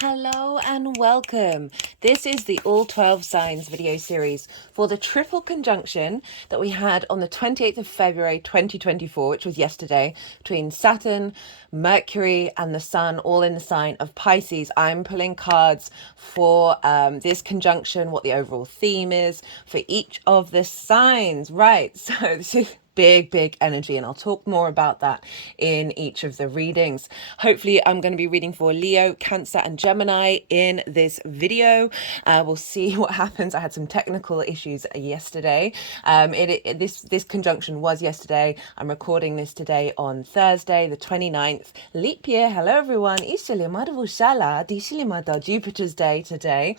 Hello and welcome. This is the All 12 Signs video series for the triple conjunction that we had on the 28th of February 2024, which was yesterday, between Saturn, Mercury and the Sun, all in the sign of Pisces. I'm pulling cards for this conjunction, what the overall theme is for each of the signs. Right, so this is big energy, and I'll talk more about that in each of the readings. Hopefully I'm going to be reading for Leo, Cancer and Gemini in this video. We'll see what happens. I had some technical issues yesterday. This conjunction was yesterday. I'm recording this today on Thursday the 29th, leap year. Hello everyone. Jupiter's day today.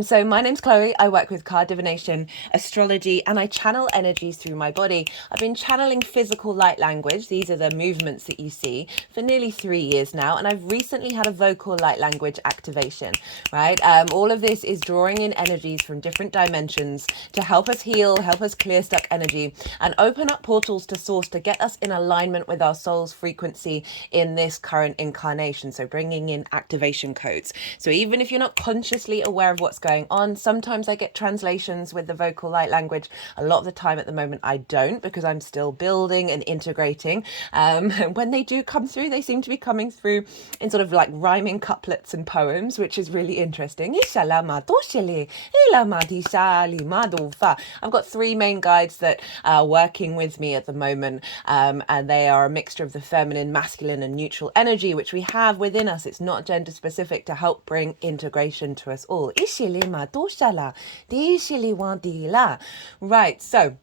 So my name's Chloe. I work with card divination, astrology, and I channel energies through my body. I've been channeling physical light language. These are the movements that you see for nearly 3 years now. And I've recently had a vocal light language activation, right? All of this is drawing in energies from different dimensions to help us heal, help us clear stuck energy, and open up portals to source to get us in alignment with our soul's frequency in this current incarnation. So bringing in activation codes. So even if you're not consciously aware of what's going on, sometimes I get translations with the vocal light language. A lot of the time at the moment I don't, because I'm still building and integrating. When they do come through, they seem to be coming through in sort of like rhyming couplets and poems, which is really interesting. I've got 3 main guides that are working with me at the moment, and they are a mixture of the feminine, masculine and neutral energy which we have within us. It's not gender specific, to help bring integration to us all. Right, so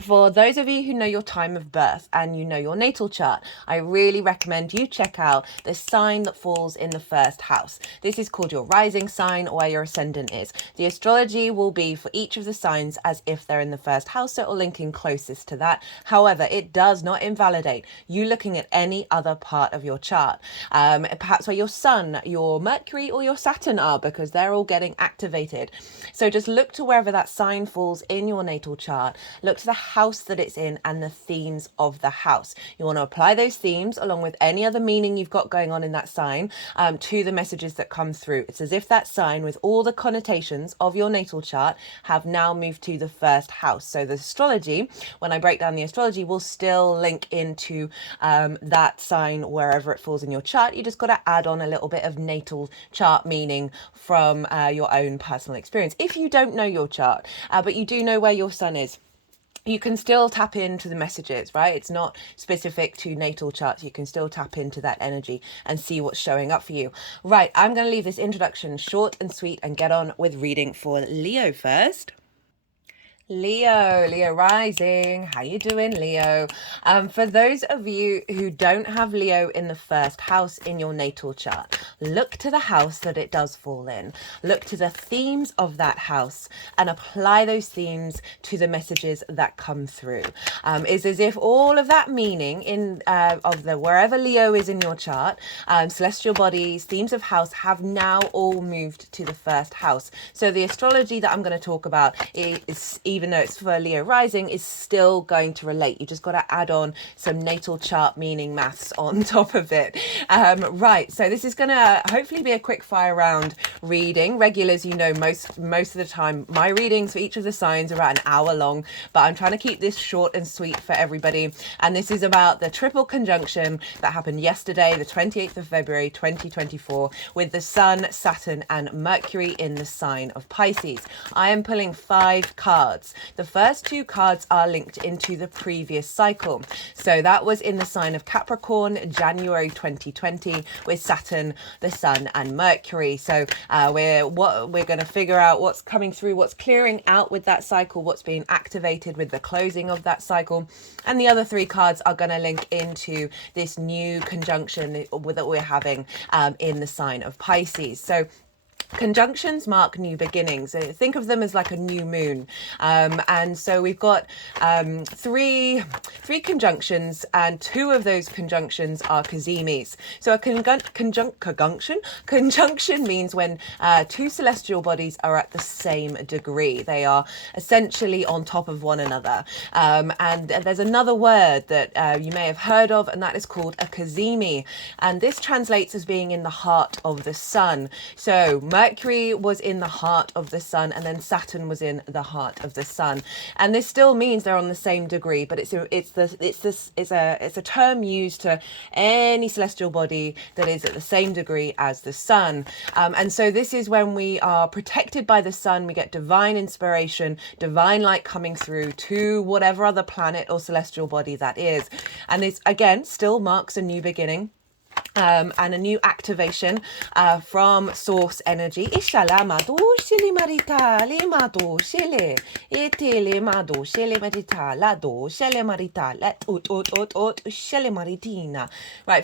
for those of you who know your time of birth and you know your natal chart, I really recommend you check out the sign that falls in the first house. This is called your rising sign, or where your ascendant is. The astrology will be for each of the signs as if they're in the first house, so it'll link in closest to that. However, it does not invalidate you looking at any other part of your chart. Perhaps where your Sun, your Mercury or your Saturn are, because they're all getting activated. So just look to wherever that sign falls in your natal chart. Look to the house that it's in and the themes of the house. You want to apply those themes along with any other meaning you've got going on in that sign to the messages that come through. It's as if that sign, with all the connotations of your natal chart, have now moved to the first house. So the astrology, when I break down the astrology, will still link into that sign wherever it falls in your chart. You just got to add on a little bit of natal chart meaning from your own personal experience. If you don't know your chart, but you do know where your sun is, you can still tap into the messages, right? It's not specific to natal charts. You can still tap into that energy and see what's showing up for you. Right, I'm going to leave this introduction short and sweet and get on with reading for Leo first. Leo rising. How you doing, Leo? For those of you who don't have Leo in the first house in your natal chart, look to the house that it does fall in. Look to the themes of that house and apply those themes to the messages that come through. It's as if all of that meaning in of the wherever Leo is in your chart, celestial bodies, themes of house, have now all moved to the first house. So the astrology that I'm going to talk about is, even though it's for Leo rising, is still going to relate. You just got to add on some natal chart meaning maths on top of it. Right, so this is going to hopefully be a quick fire round reading. Regulars, you know, most of the time my readings for each of the signs are about an hour long, but I'm trying to keep this short and sweet for everybody. And this is about the triple conjunction that happened yesterday, the 28th of February 2024, with the Sun, Saturn and Mercury in the sign of Pisces. I am pulling 5 cards. The first 2 cards are linked into the previous cycle. So that was in the sign of Capricorn, January 2020, with Saturn, the Sun and Mercury. So we're going to figure out what's coming through, what's clearing out with that cycle, what's being activated with the closing of that cycle. And the other 3 cards are going to link into this new conjunction that we're having in the sign of Pisces. So Conjunctions mark new beginnings. Think of them as like a new moon. And so we've got three conjunctions, and two of those conjunctions are kazimis. So a conjunction means when two celestial bodies are at the same degree. They are essentially on top of one another. And there's another word that you may have heard of, and that is called a kazimi. And this translates as being in the heart of the sun. So Mercury was in the heart of the sun, and then Saturn was in the heart of the sun. And this still means they're on the same degree, but it's a term used to any celestial body that is at the same degree as the sun. And so this is when we are protected by the sun. We get divine inspiration, divine light coming through to whatever other planet or celestial body that is. And this again still marks a new beginning. And a new activation from source energy. Right,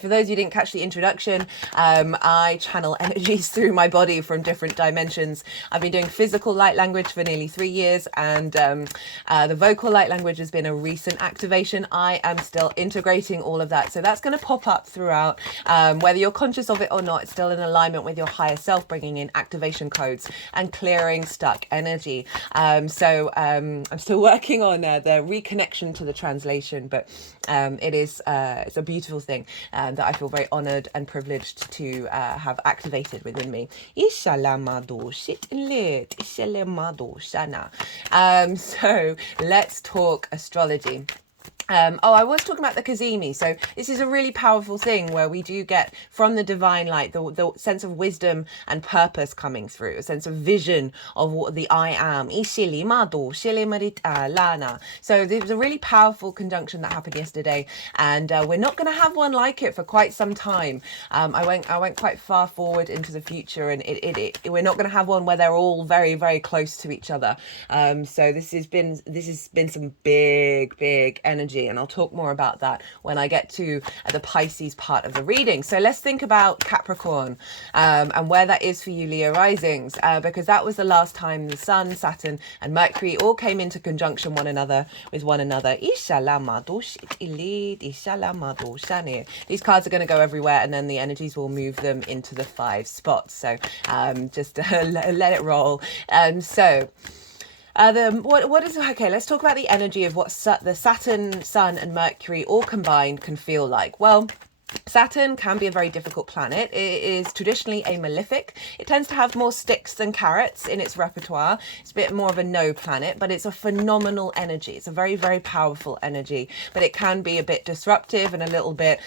for those who didn't catch the introduction, I channel energies through my body from different dimensions. I've been doing physical light language for nearly 3 years, and the vocal light language has been a recent activation. I am still integrating all of that, so that's going to pop up throughout. Whether you're conscious of it or not, it's still in alignment with your higher self, bringing in activation codes and clearing stuck energy. So I'm still working on the reconnection to the translation, but it's a beautiful thing that I feel very honored and privileged to have activated within me. So let's talk astrology. I was talking about the kazimi. So this is a really powerful thing where we do get from the divine light the sense of wisdom and purpose coming through, a sense of vision of what the I am. So there was a really powerful conjunction that happened yesterday, and we're not going to have one like it for quite some time. I went quite far forward into the future, and we're not going to have one where they're all very, very close to each other. So this has been some big energy. And I'll talk more about that when I get to the Pisces part of the reading. So let's think about Capricorn and where that is for you, Leo risings, because that was the last time the Sun, Saturn, and Mercury all came into conjunction with one another. These cards are going to go everywhere, and then the energies will move them into the 5 spots. So just let it roll. Let's talk about the energy of what the Saturn, Sun, and Mercury all combined can feel like. Well, Saturn can be a very difficult planet. It is traditionally a malefic. It tends to have more sticks than carrots in its repertoire. It's a bit more of a no planet, but it's a phenomenal energy. It's a very, very powerful energy, but it can be a bit disruptive and a little bit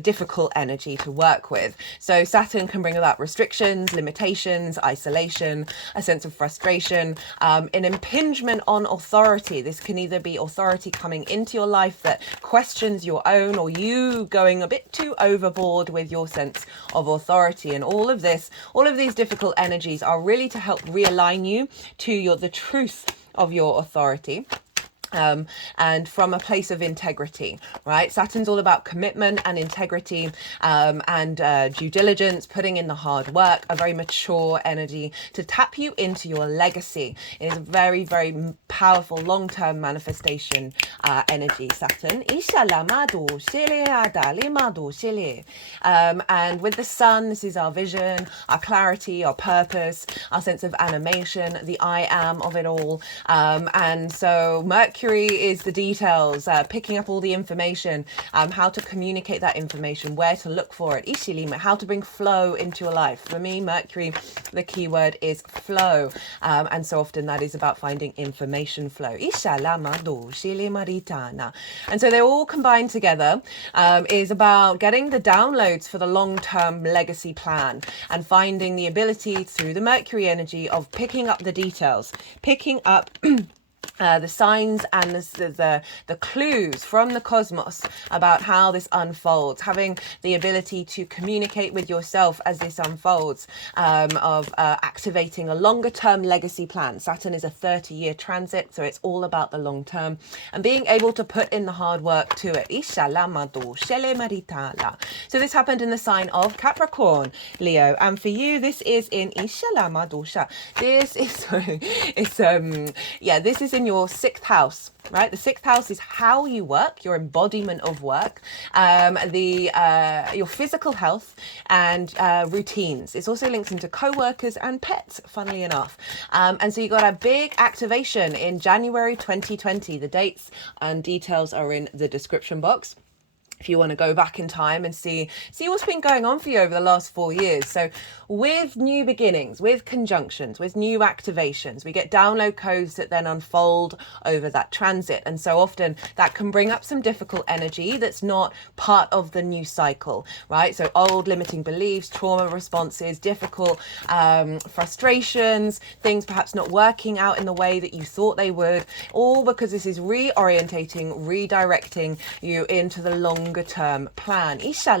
difficult energy to work with. So Saturn can bring about restrictions, limitations, isolation, a sense of frustration, an impingement on authority. This can either be authority coming into your life that questions your own, or you going a bit too overboard with your sense of authority. And all of these difficult energies are really to help realign you to the truth of your authority. And from a place of integrity, right? Saturn's all about commitment and integrity, and due diligence, putting in the hard work, a very mature energy to tap you into your legacy. It is a very, very powerful long-term manifestation energy, Saturn. And with the Sun, this is our vision, our clarity, our purpose, our sense of animation, the I am of it all. And so Mercury is the details, picking up all the information, how to communicate that information, where to look for it, how to bring flow into your life. For me, Mercury, the key word is flow, and so often that is about finding information flow. And so they're all combined together, is about getting the downloads for the long-term legacy plan and finding the ability through the Mercury energy of picking up the details, picking up the signs and the clues from the cosmos about how this unfolds, having the ability to communicate with yourself as this unfolds, of activating a longer term legacy plan. Saturn is a 30-year transit, so it's all about the long term and being able to put in the hard work to it. So this happened in the sign of Capricorn, Leo, and for you this is in this is this is in your 6th house, right? The 6th house is how you work, your embodiment of work, your physical health and routines. It's also linked into co-workers and pets, funnily enough. And so you got a big activation in January 2020. The dates and details are in the description box if you want to go back in time and see what's been going on for you over the last 4 years. So with new beginnings, with conjunctions, with new activations, we get download codes that then unfold over that transit. And so often that can bring up some difficult energy that's not part of the new cycle, right? So old limiting beliefs, trauma responses, difficult frustrations, things perhaps not working out in the way that you thought they would, all because this is reorientating, redirecting you into the longer term plan. So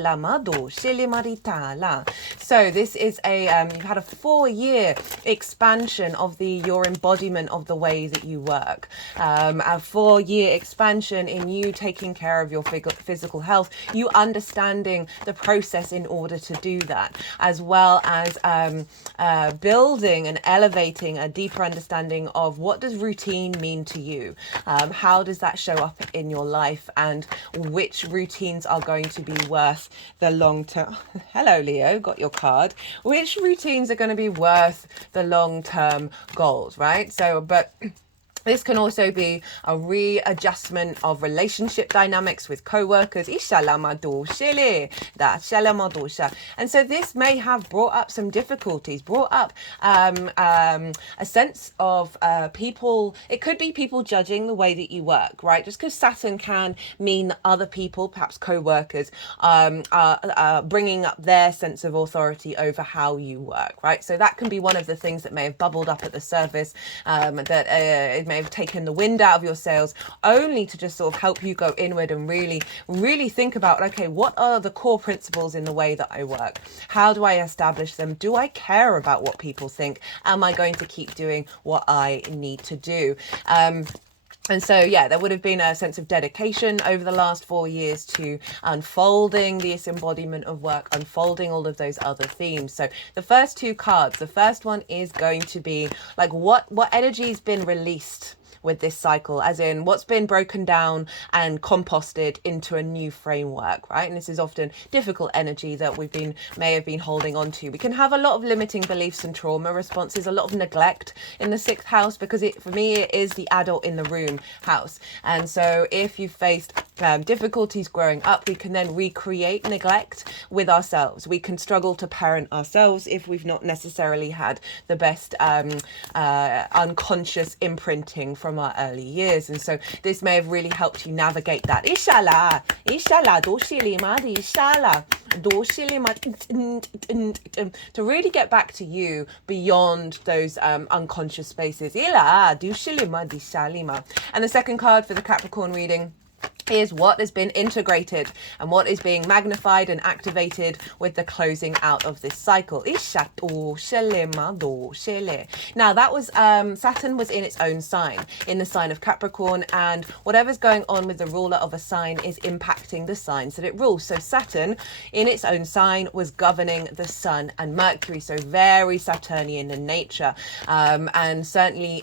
this is you've had a 4-year expansion of your embodiment of the way that you work, a 4-year expansion in you taking care of your physical health, you understanding the process in order to do that, as well as building and elevating a deeper understanding of what does routine mean to you, how does that show up in your life, and which routines are going to be worth the long term. Hello Leo, got your card. Which routines are going to be worth the long term goals, right? So but this can also be a readjustment of relationship dynamics with co-workers. And so this may have brought up some difficulties, brought up a sense of people. It could be people judging the way that you work, right? Just because Saturn can mean that other people, perhaps co-workers, are bringing up their sense of authority over how you work, right? So that can be one of the things that may have bubbled up at the surface, that it may have taken the wind out of your sails, only to just sort of help you go inward and really think about, okay, what are the core principles in the way that I work? How do I establish them? Do I care about what people think? Am I going to keep doing what I need to do? And so, yeah, there would have been a sense of dedication over the last 4 years to unfolding this embodiment of work, unfolding all of those other themes. So the first 2 cards, the first one is going to be like what energy's been released with this cycle, as in what's been broken down and composted into a new framework, right? And this is often difficult energy that may have been holding on to. We can have a lot of limiting beliefs and trauma responses, a lot of neglect in the 6th house, because for me it is the adult in the room house. And so if you faced difficulties growing up, we can then recreate neglect with ourselves. We can struggle to parent ourselves if we've not necessarily had the best unconscious imprinting from our early years. And so this may have really helped you navigate that. Inshallah, inshallah, to really get back to you beyond those unconscious spaces. And the second card for the Capricorn reading is what has been integrated and what is being magnified and activated with the closing out of this cycle. Now that was Saturn was in its own sign, in the sign of Capricorn, and whatever's going on with the ruler of a sign is impacting the signs that it rules. So Saturn in its own sign was governing the Sun and Mercury, so very Saturnian in nature, and certainly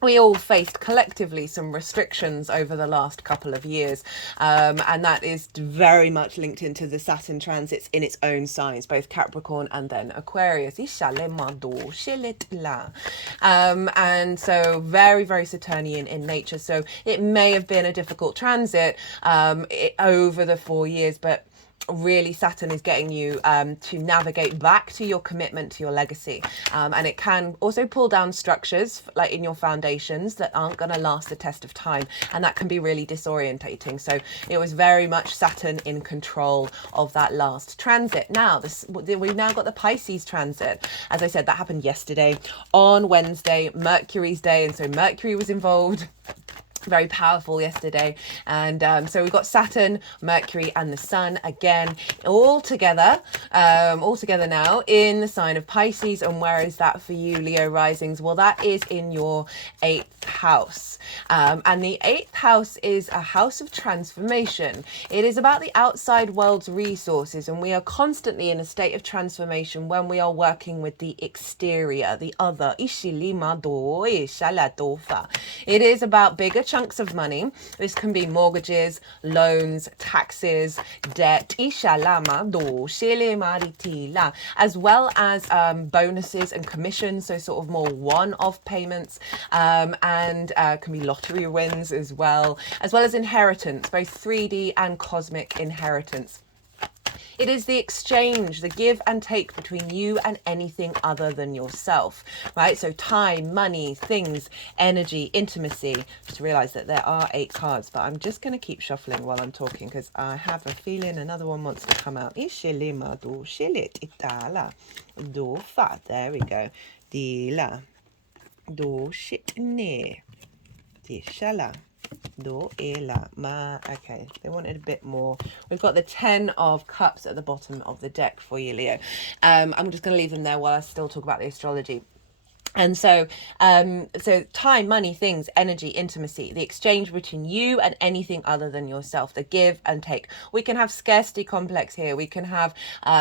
we all faced collectively some restrictions over the last couple of years, and that is very much linked into the Saturn transits in its own signs, both Capricorn and then Aquarius. And so very, very Saturnian in nature. So it may have been a difficult transit over the 4 years, but really Saturn is getting you to navigate back to your commitment to your legacy, and it can also pull down structures like in your foundations that aren't going to last the test of time, and that can be really disorientating. So it was very much Saturn in control of that last transit. Now we've now got the Pisces transit. As I said, that happened yesterday on Wednesday, Mercury's day, and so Mercury was involved. Very powerful yesterday. And so we've got Saturn, Mercury and the Sun again all together now in the sign of Pisces. And where is that for you, Leo risings? Well, that is in your 8th house, and the 8th house is a house of transformation. It is about the outside world's resources, and we are constantly in a state of transformation when we are working with the exterior, the other. It is about bigger chunks of money. This can be mortgages, loans, taxes, debt, as well as bonuses and commissions, so sort of more one-off payments, and can be lottery wins as well as inheritance, both 3D and cosmic inheritance. It is the exchange, the give and take between you and anything other than yourself, right? So time, money, things, energy, intimacy. Just realize that there are 8 cards, but I'm just going to keep shuffling while I'm talking because I have a feeling another one wants to come out. There we go. Dila. Do shit ne. Tishala. Okay, they wanted a bit more. We've got the 10 of cups at the bottom of the deck for you, Leo. I'm just going to leave them there while I still talk about the astrology. And so time, money, things, energy, intimacy, the exchange between you and anything other than yourself, the give and take. We can have scarcity complex here. We can have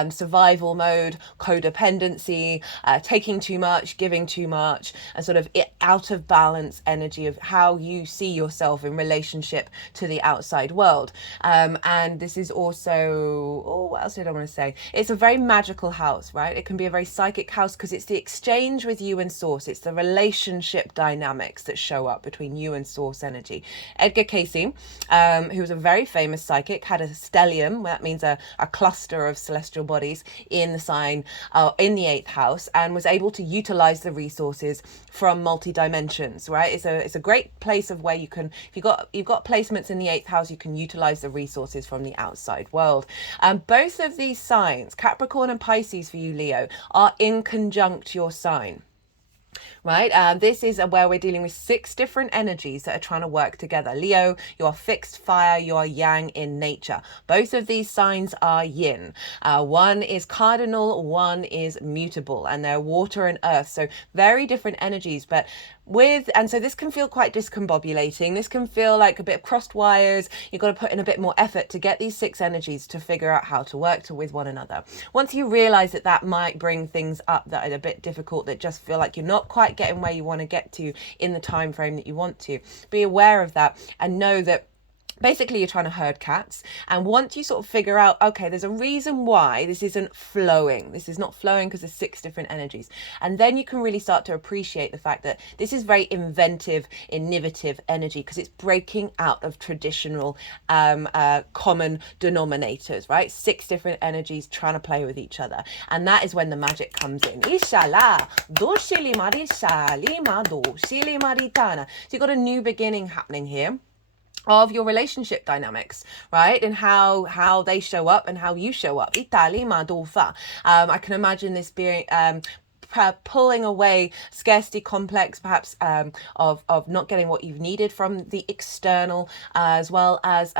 survival mode, codependency, taking too much, giving too much, a sort of out of balance energy of how you see yourself in relationship to the outside world. And this is also, what else did I want to say? It's a very magical house, right? It can be a very psychic house because it's the exchange with you and source. It's the relationship dynamics that show up between you and source energy. Edgar Cayce, who was a very famous psychic, had a stellium, that means a cluster of celestial bodies in the sign, in the 8th house, and was able to utilize the resources from multi dimensions, right? It's a great place of where you can, if you've got placements in the 8th house, you can utilize the resources from the outside world. Both of these signs, Capricorn and Pisces for you, Leo, are in conjunct your sign. Right, this is where we're dealing with 6 different energies that are trying to work together. Leo, you are fixed fire, you are yang in nature. Both of these signs are yin. One is cardinal, one is mutable, and they're water and earth. So very different energies, but and so this can feel quite discombobulating. This can feel like a bit of crossed wires. You've got to put in a bit more effort to get these 6 energies to figure out how to work with one another. Once you realize that might bring things up that are a bit difficult, that just feel like you're not quite getting where you want to get to in the time frame that you want to, be aware of that and know that basically you're trying to herd cats. And once you sort of figure out, okay, there's a reason why this isn't flowing. This is not flowing because there's 6 different energies. And then you can really start to appreciate the fact that this is very inventive, innovative energy because it's breaking out of traditional common denominators, right? 6 different energies trying to play with each other. And that is when the magic comes in. So you've got a new beginning happening here of your relationship dynamics, right? And how they show up and how you show up. I can imagine this being pulling away scarcity complex, perhaps of not getting what you've needed from the external, as well as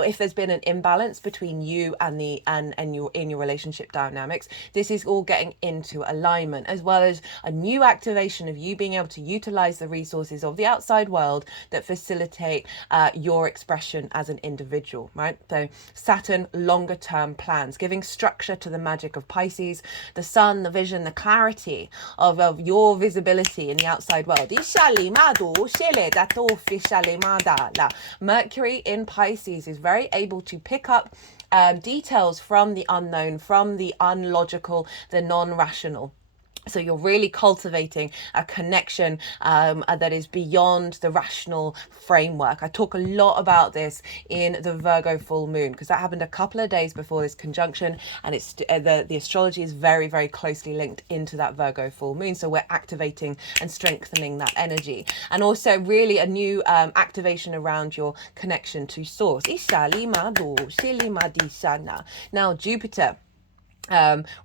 if there's been an imbalance between you and your relationship dynamics. This is all getting into alignment, as well as a new activation of you being able to utilize the resources of the outside world that facilitate your expression as an individual, right? So Saturn, longer term plans, giving structure to the magic of Pisces, the sun, the vision, the clarity of your visibility in the outside world. Mercury in Pisces is very able to pick up details from the unknown, from the unlogical, the non-rational. So you're really cultivating a connection that is beyond the rational framework. I talk a lot about this in the Virgo full moon because that happened a couple of days before this conjunction, and it's the astrology is very, very closely linked into that Virgo full moon. So we're activating and strengthening that energy, and also really a new activation around your connection to source. Now Jupiter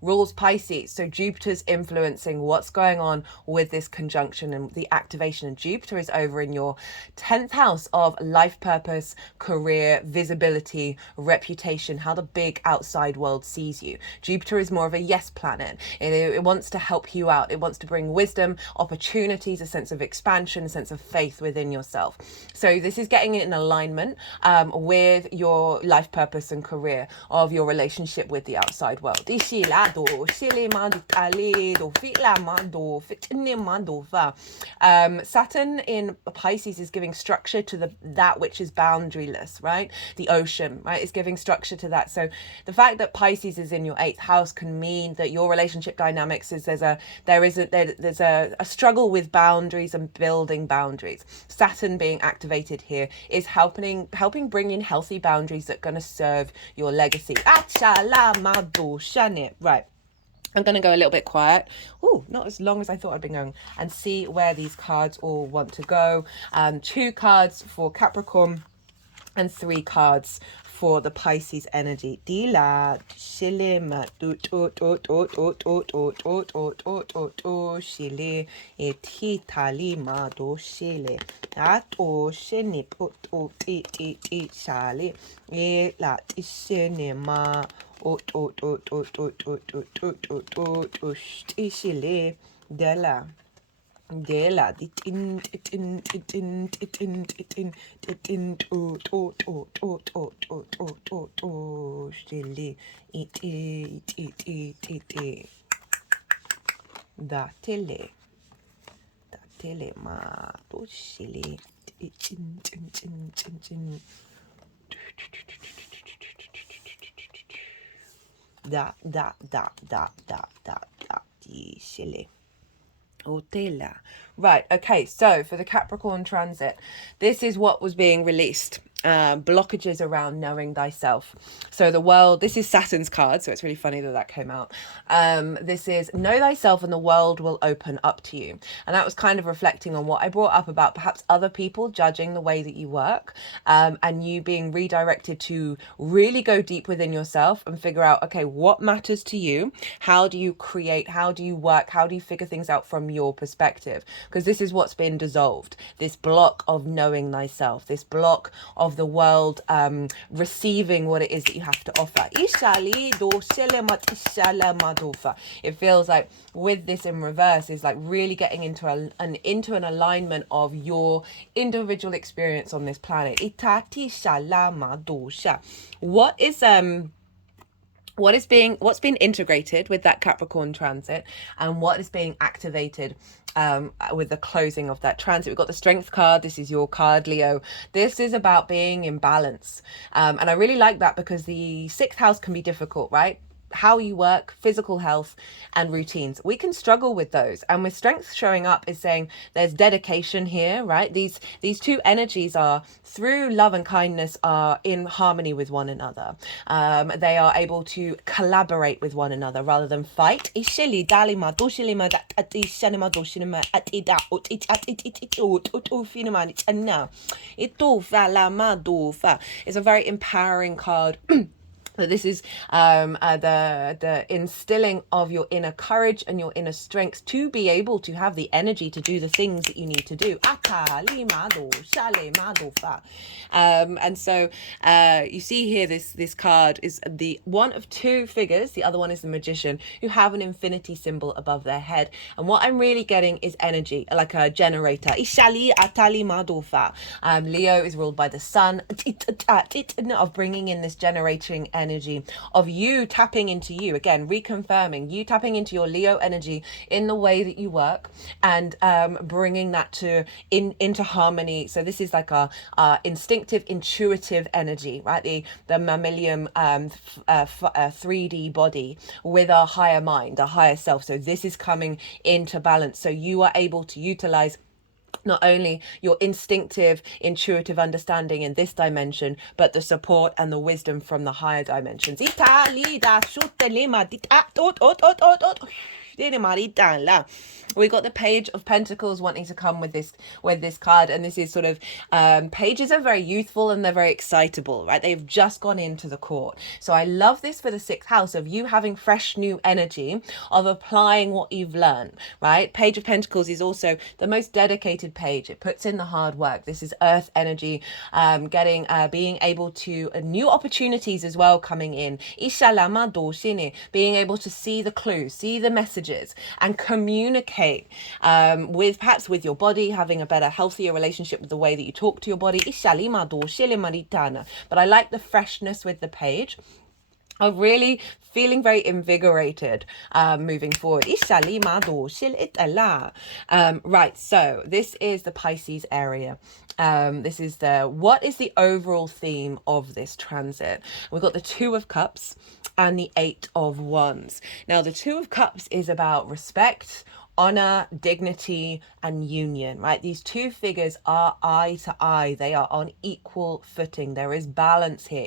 rules Pisces, so Jupiter's influencing what's going on with this conjunction and the activation. And Jupiter is over in your 10th house of life purpose, career, visibility, reputation, how the big outside world sees you. Jupiter is more of a yes planet. It wants to help you out. It wants to bring wisdom, opportunities, a sense of expansion, a sense of faith within yourself. So this is getting in alignment with your life purpose and career, of your relationship with the outside world. Saturn in Pisces is giving structure to that which is boundaryless, right? The ocean, right? Is giving structure to that. So the fact that Pisces is in your 8th house can mean that your relationship dynamics is there's a struggle with boundaries and building boundaries. Saturn being activated here is helping bring in healthy boundaries that are going to serve your legacy. Right. I'm going to go a little bit quiet. Oh, not as long as I thought I'd been going, and see where these cards all want to go. 2 cards for Capricorn and 3 cards for the Pisces energy. Dila shilema shile etitali ma do shile ato shini poto ti shale e la tishinema shile dela Dela di tin tin tin tin tin tin tin to shili it da tele ma to shili tin tin tin tin tin da di shili. Otela. Right, okay, so for the Capricorn transit, this is what was being released. Blockages around knowing thyself. So the world, this is Saturn's card, so it's really funny that came out. This is know thyself and the world will open up to you. And that was kind of reflecting on what I brought up about perhaps other people judging the way that you work, and you being redirected to really go deep within yourself and figure out, okay, what matters to you? How do you create? How do you work? How do you figure things out from your perspective? Because this is what's been dissolved. This block of knowing thyself, this block of the world receiving what it is that you have to offer. It feels like with this in reverse is like really getting into an alignment of your individual experience on this planet. What's being integrated with that Capricorn transit, and what is being activated with the closing of that transit. We've got the Strength card. This is your card, Leo. This is about being in balance, and I really like that because the 6th house can be difficult, right? How you work, physical health, and routines. We can struggle with those. And with Strength showing up is saying there's dedication here, right? These 2 energies are, through love and kindness, are in harmony with one another. They are able to collaborate with one another rather than fight. It's a very empowering card. This is the instilling of your inner courage and your inner strength to be able to have the energy to do the things that you need to do. And so you see here this card is the one of 2 figures. The other one is the Magician, who have an infinity symbol above their head. And what I'm really getting is energy, like a generator. Leo is ruled by the sun, of bringing in this generating energy energy of you tapping into you, again reconfirming you tapping into your Leo energy in the way that you work, and bringing that into harmony. So this is like our instinctive, intuitive energy, right? The mammalian 3D body with our higher mind, our higher self. So this is coming into balance, so you are able to utilize not only your instinctive, intuitive understanding in this dimension, but the support and the wisdom from the higher dimensions. We got the Page of Pentacles wanting to come with this card, and this is sort of pages are very youthful and they're very excitable, right? They've just gone into the court. So I love this for the 6th house of you having fresh new energy of applying what you've learned, right? Page of Pentacles is also the most dedicated page. It puts in the hard work. This is earth energy, being able to new opportunities as well coming in. Being able to see the clues, see the messages, and communicate with your body, having a better, healthier relationship with the way that you talk to your body. But I like the freshness with the page of really feeling very invigorated moving forward. Right, so this is the Pisces area. This is what is the overall theme of this transit? We've got the 2 of Cups and the 8 of Wands. Now the 2 of Cups is about respect, honor, dignity, and union, right? These 2 figures are eye to eye. They are on equal footing. There is balance here.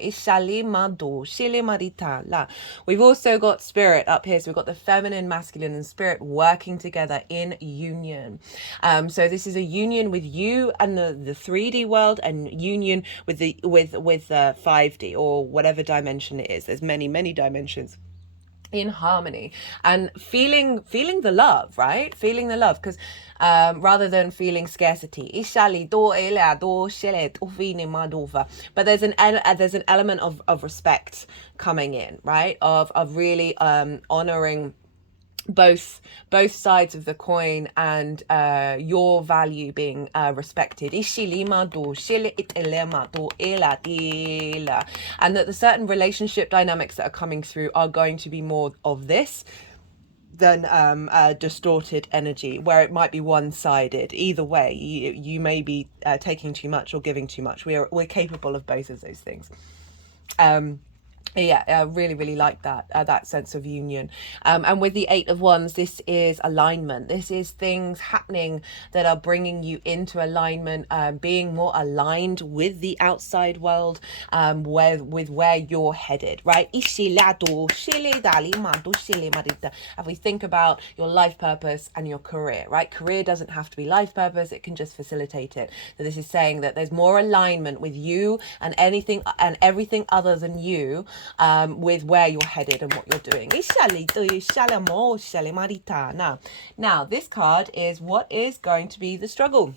We've also got spirit up here. So we've got the feminine, masculine, and spirit working together in union. So this is a union with you and the 3D world, and union with the 5D or whatever dimension it is. There's many dimensions in harmony, and feeling the love, right? Feeling the love, because rather than feeling scarcity, but there's an element of respect coming in, right? Of really honoring both sides of the coin, and your value being respected, and that the certain relationship dynamics that are coming through are going to be more of this than distorted energy, where it might be one-sided. Either way, you may be taking too much or giving too much. We're capable of both of those things. Yeah, I really like that sense of union. And with the 8 of Wands, this is alignment. This is things happening that are bringing you into alignment, being more aligned with the outside world, with where you're headed, right? If we think about your life purpose and your career, right? Career doesn't have to be life purpose. It can just facilitate it. So this is saying that there's more alignment with you and everything other than you, with where you're headed and what you're doing. Now this card is what is going to be the struggle.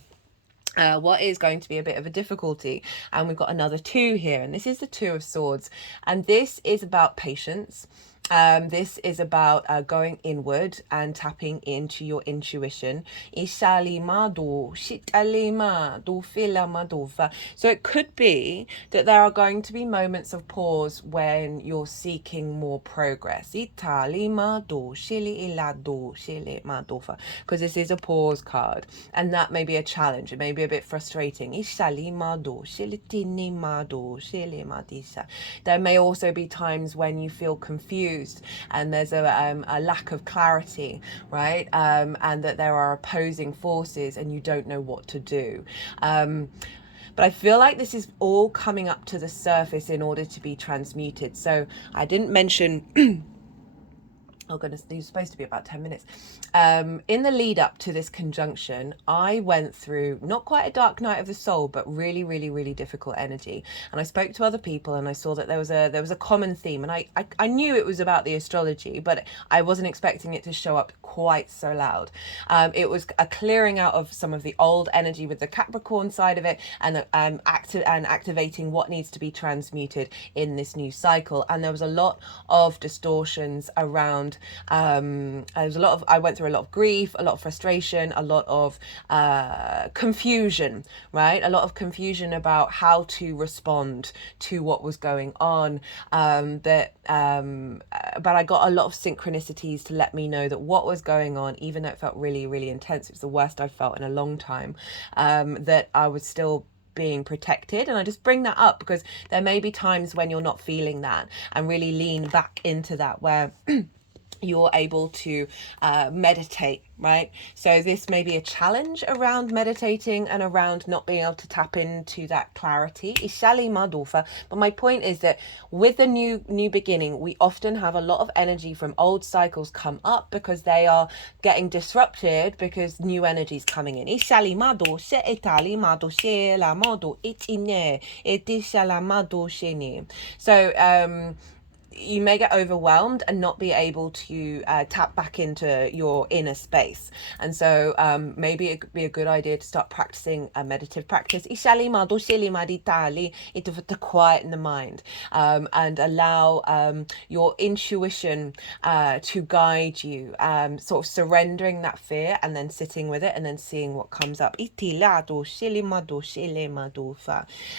What is going to be a bit of a difficulty, and we've got another 2 here, and this is the 2 of Swords, and this is about patience. This is about going inward and tapping into your intuition. So it could be that there are going to be moments of pause when you're seeking more progress, because this is a pause card, and that may be a challenge. It may be a bit frustrating. There may also be times when you feel confused and there's a lack of clarity, right? And that there are opposing forces and you don't know what to do. But I feel like this is all coming up to the surface in order to be transmuted. So I didn't mention oh goodness, these are supposed to be about 10 minutes. In the lead up to this conjunction, I went through not quite a dark night of the soul, but really difficult energy. And I spoke to other people, and I saw that there was a common theme. And I knew it was about the astrology, but I wasn't expecting it to show up quite so loud. It was a clearing out of some of the old energy with the Capricorn side of it, and activating what needs to be transmuted in this new cycle. And there was a lot of distortions around. I went through a lot of grief, a lot of frustration, a lot of confusion, right? A lot of confusion about how to respond to what was going on. But I got a lot of synchronicities to let me know that what was going on, even though it felt really, really intense, it was the worst I've felt in a long time, that I was still being protected. And I just bring that up because there may be times when you're not feeling that, and really lean back into that, where you're able to meditate, right? So this may be a challenge around meditating and around not being able to tap into that clarity. But my point is that with the new beginning, we often have a lot of energy from old cycles come up because they are getting disrupted because new energy is coming in. So you may get overwhelmed and not be able to tap back into your inner space. And so maybe it could be a good idea to start practicing a meditative practice to quieten the mind, and allow your intuition to guide you, sort of surrendering that fear and then sitting with it and then seeing what comes up.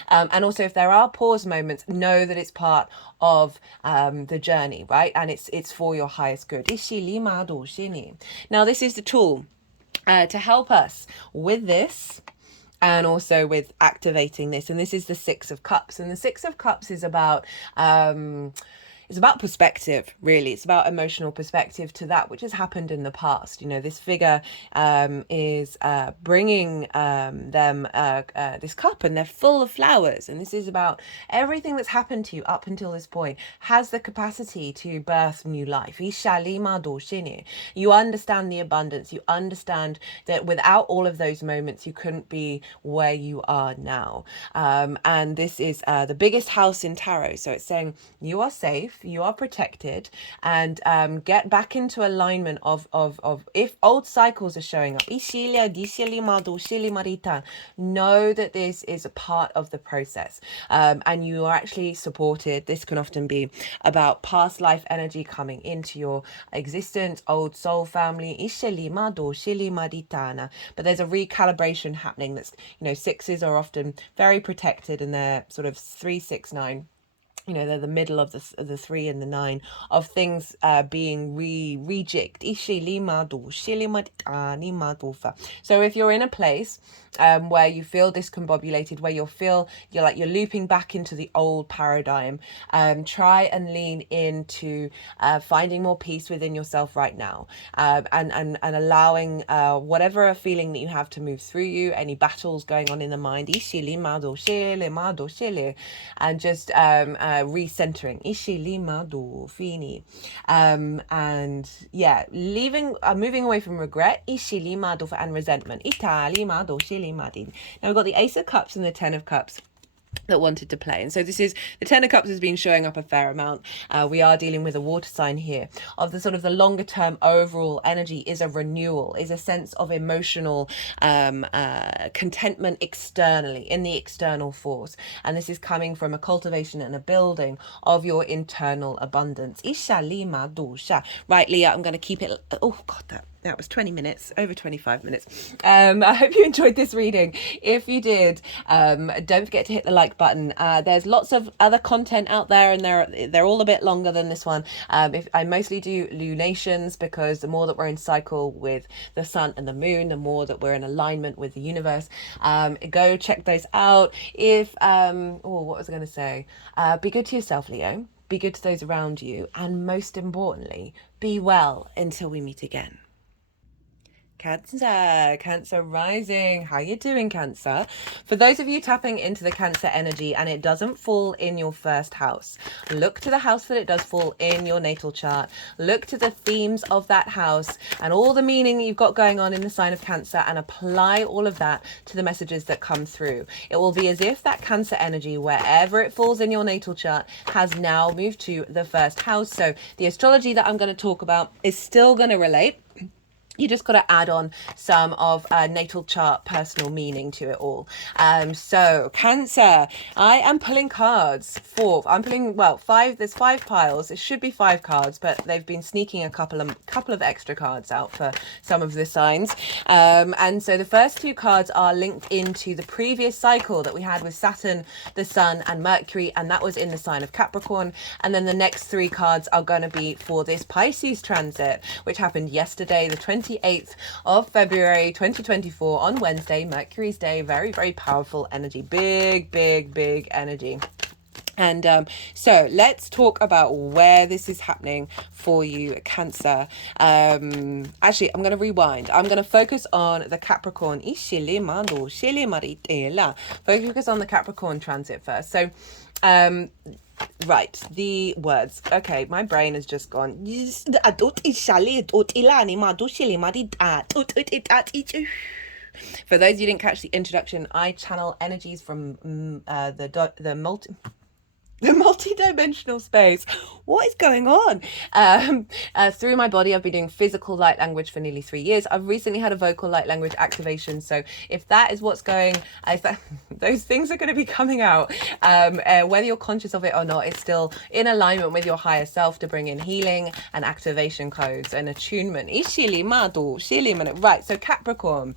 And also, if there are pause moments, know that it's part of the journey, right? And it's for your highest good. Now, this is the tool to help us with this, and also with activating this. And this is the Six of Cups. And the Six of Cups is about it's about perspective, really. It's about emotional perspective to that which has happened in the past. You know, this figure is bringing them this cup, and they're full of flowers. And this is about everything that's happened to you up until this point has the capacity to birth new life. You understand the abundance. You understand that without all of those moments, you couldn't be where you are now. And this is the biggest house in tarot. So it's saying you are safe. You are protected, and get back into alignment of if old cycles are showing up, know that this is a part of the process, and you are actually supported. This can often be about past life energy coming into your existence, old soul family, but there's a recalibration happening. That's, you know, sixes are often very protected, and they're sort of 3, 6, 9. You know, they're the middle of the 3 and the 9 of things being rejigged. So if you're in a place where you feel discombobulated, where you're looping back into the old paradigm, try and lean into finding more peace within yourself right now, and allowing whatever feeling that you have to move through you, any battles going on in the mind, and just recentering, and yeah, moving away from regret, and resentment. Now we've got the Ace of Cups and the Ten of Cups that wanted to play. And so this is the Ten of Cups has been showing up a fair amount. We are dealing with a water sign here. Of the sort of the longer term overall energy is a renewal, is a sense of emotional contentment externally, in the external force. And this is coming from a cultivation and a building of your internal abundance. Right, Leah, I'm going to keep it. Oh God, that was 20 minutes, over 25 minutes. I hope you enjoyed this reading. If you did, don't forget to hit the like button. There's lots of other content out there, and they're all a bit longer than this one. If I mostly do lunations, because the more that we're in cycle with the sun and the moon, the more that we're in alignment with the universe. Go check those out. What was I going to say? Be good to yourself, Leo. Be good to those around you. And most importantly, be well until we meet again. Cancer rising. How you doing, Cancer? For those of you tapping into the Cancer energy and it doesn't fall in your first house, look to the house that it does fall in your natal chart. Look to the themes of that house and all the meaning that you've got going on in the sign of Cancer, and apply all of that to the messages that come through. It will be as if that Cancer energy, wherever it falls in your natal chart, has now moved to the first house. So the astrology that I'm going to talk about is still going to relate. You just got to add on some of natal chart personal meaning to it all. So Cancer, I am pulling cards for, I'm pulling, well, there's 5 piles. It should be 5 cards, but they've been sneaking a couple of extra cards out for some of the signs. And so the first 2 cards are linked into the previous cycle that we had with Saturn, the Sun and Mercury, and that was in the sign of Capricorn. And then the next 3 cards are going to be for this Pisces transit, which happened yesterday, the 28th of February 2024 on Wednesday, Mercury's day. Very, very powerful energy, big energy. And so let's talk about where this is happening for you, Cancer. Actually, I'm going to rewind. I'm going to focus on the Capricorn. Focus on the Capricorn transit first. So right, the words. Okay, my brain has just gone. For those of you who didn't catch the introduction, I channel energies from the multi-dimensional space. What is going on? Through my body, I've been doing physical light language for nearly 3 years. I've recently had a vocal light language activation. So if that is what's going, those things are going to be coming out. Whether you're conscious of it or not, it's still in alignment with your higher self to bring in healing and activation codes and attunement. Right, so Capricorn,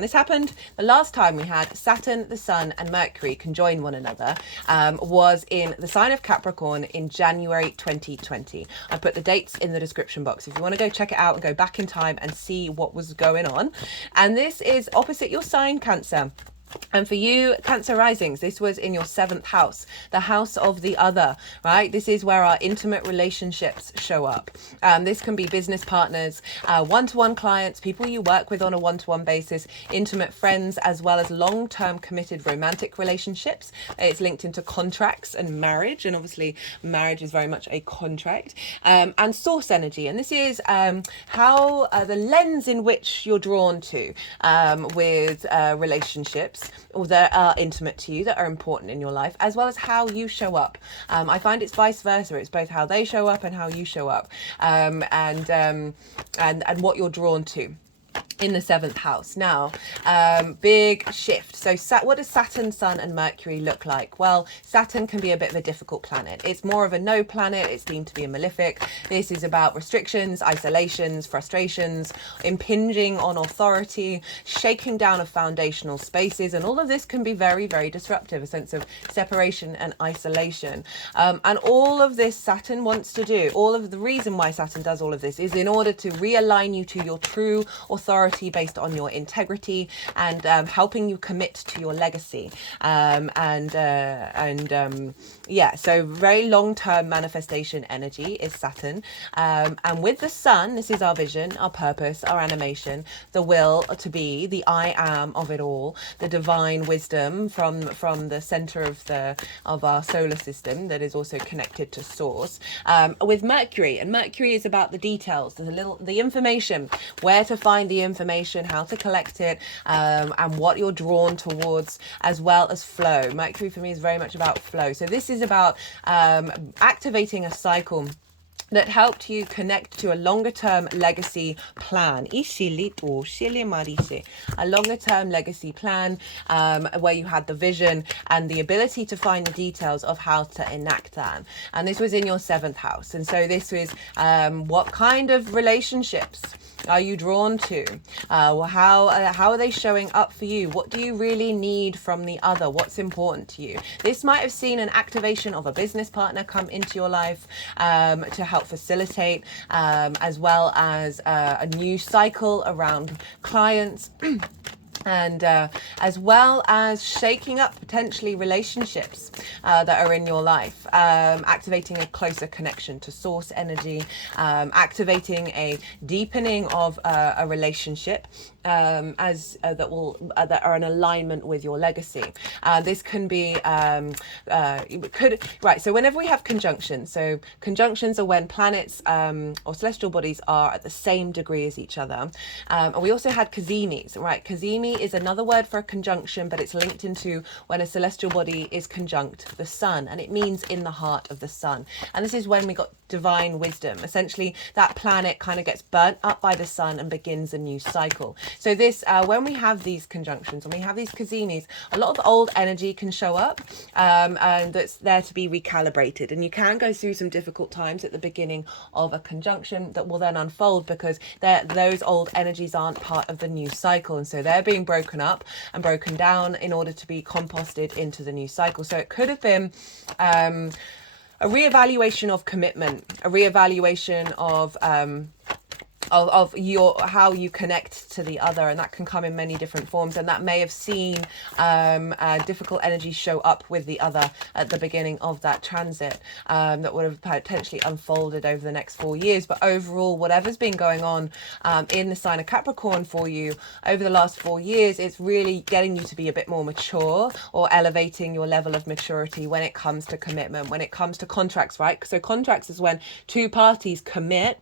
this happened the last time we had Saturn, the Sun and Mercury conjoin one another, was in the sign of Capricorn in January 2020. I put the dates in the description box if you want to go check it out and go back in time and see what was going on. And this is opposite your sign, Cancer. And for you, Cancer risings, this was in your 7th house, the house of the other, right? This is where our intimate relationships show up. This can be business partners, one-to-one clients, people you work with on a one-to-one basis, intimate friends, as well as long-term committed romantic relationships. It's linked into contracts and marriage, and obviously marriage is very much a contract, and source energy. And this is how the lens in which you're drawn to with relationships or that are intimate to you, that are important in your life, as well as how you show up. I find it's vice versa. It's both how they show up and how you show up, and what you're drawn to in the 7th house. Now, big shift. So what does Saturn, Sun and Mercury look like? Well, Saturn can be a bit of a difficult planet. It's more of a no planet. It's deemed to be a malefic. This is about restrictions, isolations, frustrations, impinging on authority, shaking down of foundational spaces, and all of this can be very, very disruptive, a sense of separation and isolation. And all of this Saturn wants to do, all of the reason why Saturn does all of this is in order to realign you to your true authority based on your integrity, and helping you commit to your legacy, yeah, so very long-term manifestation energy is Saturn, and with the Sun, this is our vision, our purpose, our animation, the will to be, the I am of it all, the divine wisdom from the center of our solar system that is also connected to source, with Mercury. And Mercury is about the details, the information, where to find the information, how to collect it, and what you're drawn towards, as well as flow. Mercury for me is very much about flow. So this is about activating a cycle that helped you connect to a longer term legacy plan. A longer term legacy plan, where you had the vision and the ability to find the details of how to enact that. And this was in your 7th house. And so this was what kind of relationships are you drawn to? How are they showing up for you? What do you really need from the other? What's important to you? This might have seen an activation of a business partner come into your life to help facilitate, as well as a new cycle around clients. And as well as shaking up potentially relationships that are in your life, activating a closer connection to source energy, activating a deepening of a relationship, that are in alignment with your legacy. This can be right. So whenever we have conjunctions, so conjunctions are when planets or celestial bodies are at the same degree as each other. And we also had Cazimis, right? Cazimi is another word for a conjunction, but it's linked into when a celestial body is conjunct the sun, and it means in the heart of the sun. And this is when we got divine wisdom. Essentially, that planet kind of gets burnt up by the sun and begins a new cycle. So this, when we have these conjunctions, when we have these cazinis, a lot of old energy can show up, and that's there to be recalibrated. And you can go through some difficult times at the beginning of a conjunction that will then unfold, because those old energies aren't part of the new cycle, and so they're being broken up and broken down in order to be composted into the new cycle. So it could have been a reevaluation of commitment, a reevaluation of your how you connect to the other, and that can come in many different forms. And that may have seen difficult energy show up with the other at the beginning of that transit, that would have potentially unfolded over the next 4 years. But overall, whatever's been going on in the sign of Capricorn for you over the last 4 years, it's really getting you to be a bit more mature, or elevating your level of maturity when it comes to commitment, when it comes to contracts, right? So contracts is when two parties commit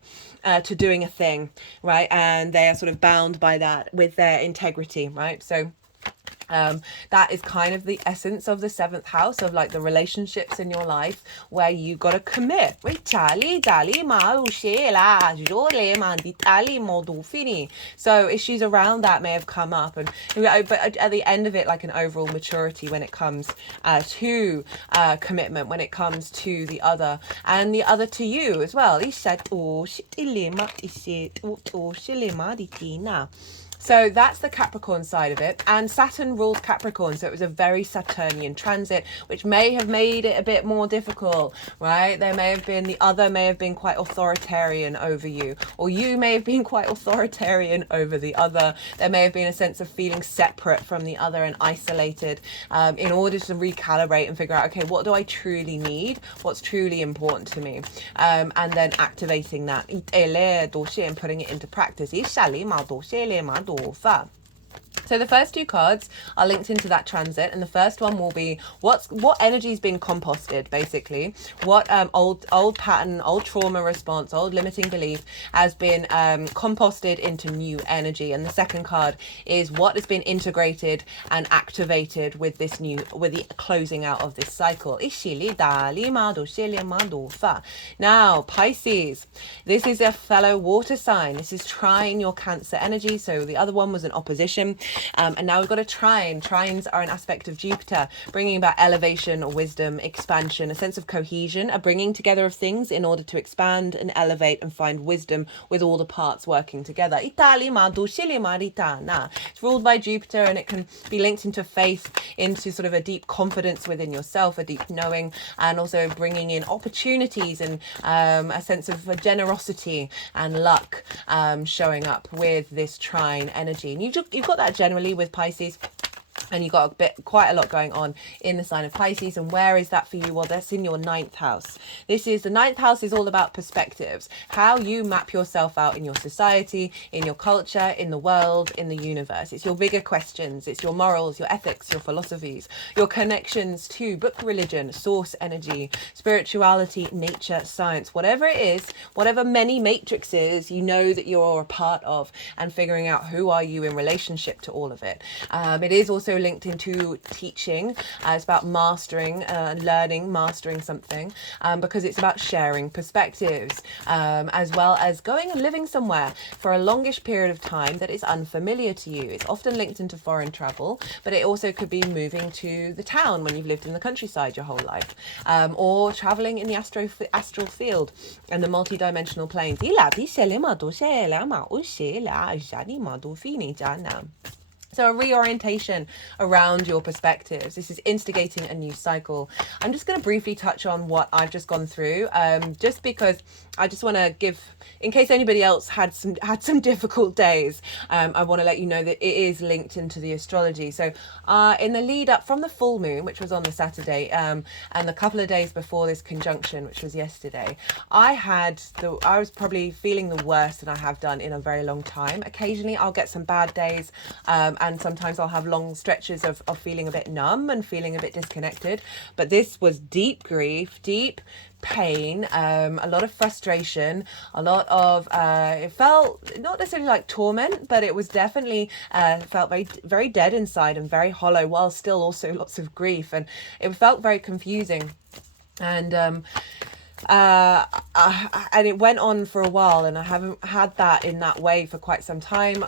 to doing a thing, right? And they are sort of bound by that with their integrity, right? So that is kind of the essence of the 7th house, of like the relationships in your life where you got to commit. So issues around that may have come up, but at the end of it, like an overall maturity when it comes to commitment, when it comes to the other, and the other to you as well. So that's the Capricorn side of it. And Saturn ruled Capricorn, so it was a very Saturnian transit, which may have made it a bit more difficult, right? The other may have been quite authoritarian over you, or you may have been quite authoritarian over the other. There may have been a sense of feeling separate from the other and isolated, in order to recalibrate and figure out, okay, what do I truly need? What's truly important to me? And then activating that and putting it into practice. So the first two cards are linked into that transit, and the first one will be what energy's been composted, basically. What old pattern, old trauma response, old limiting belief has been composted into new energy. And the second card is what has been integrated and activated with the closing out of this cycle. Now, Pisces, this is a fellow water sign. This is trine your Cancer energy. So the other one was an opposition. And now we've got a trine. Trines are an aspect of Jupiter, bringing about elevation, wisdom, expansion, a sense of cohesion, a bringing together of things in order to expand and elevate and find wisdom with all the parts working together. It's ruled by Jupiter, and it can be linked into faith, into sort of a deep confidence within yourself, a deep knowing, and also bringing in opportunities and a sense of generosity and luck showing up with this trine energy. And you've got that generally with Pisces. And you've got quite a lot going on in the sign of Pisces. And where is that for you? Well, that's in your 9th house. The 9th house is all about perspectives, how you map yourself out in your society, in your culture, in the world, in the universe. It's your bigger questions. It's your morals, your ethics, your philosophies, your connections to book, religion, source energy, spirituality, nature, science, whatever it is, whatever many matrices you know that you're a part of, and figuring out who are you in relationship to all of it. It is also linked into teaching. It's about mastering, learning, mastering something, because it's about sharing perspectives, as well as going and living somewhere for a longish period of time that is unfamiliar to you. It's often linked into foreign travel, but it also could be moving to the town when you've lived in the countryside your whole life, or traveling in the astral field and the multi-dimensional planes. So a reorientation around your perspectives. This is instigating a new cycle. I'm just going to briefly touch on what I've just gone through, just because I just want to give, in case anybody else had some difficult days, I want to let you know that it is linked into the astrology. So in the lead up from the full moon, which was on the Saturday, and a couple of days before this conjunction, which was yesterday, I was probably feeling the worst than I have done in a very long time. Occasionally I'll get some bad days, and sometimes I'll have long stretches of feeling a bit numb and feeling a bit disconnected. But this was deep grief, deep pain, a lot of frustration, a lot of it felt not necessarily like torment, but it was definitely felt very, very dead inside and very hollow, while still also lots of grief, and it felt very confusing. And and it went on for a while, and I haven't had that in that way for quite some time.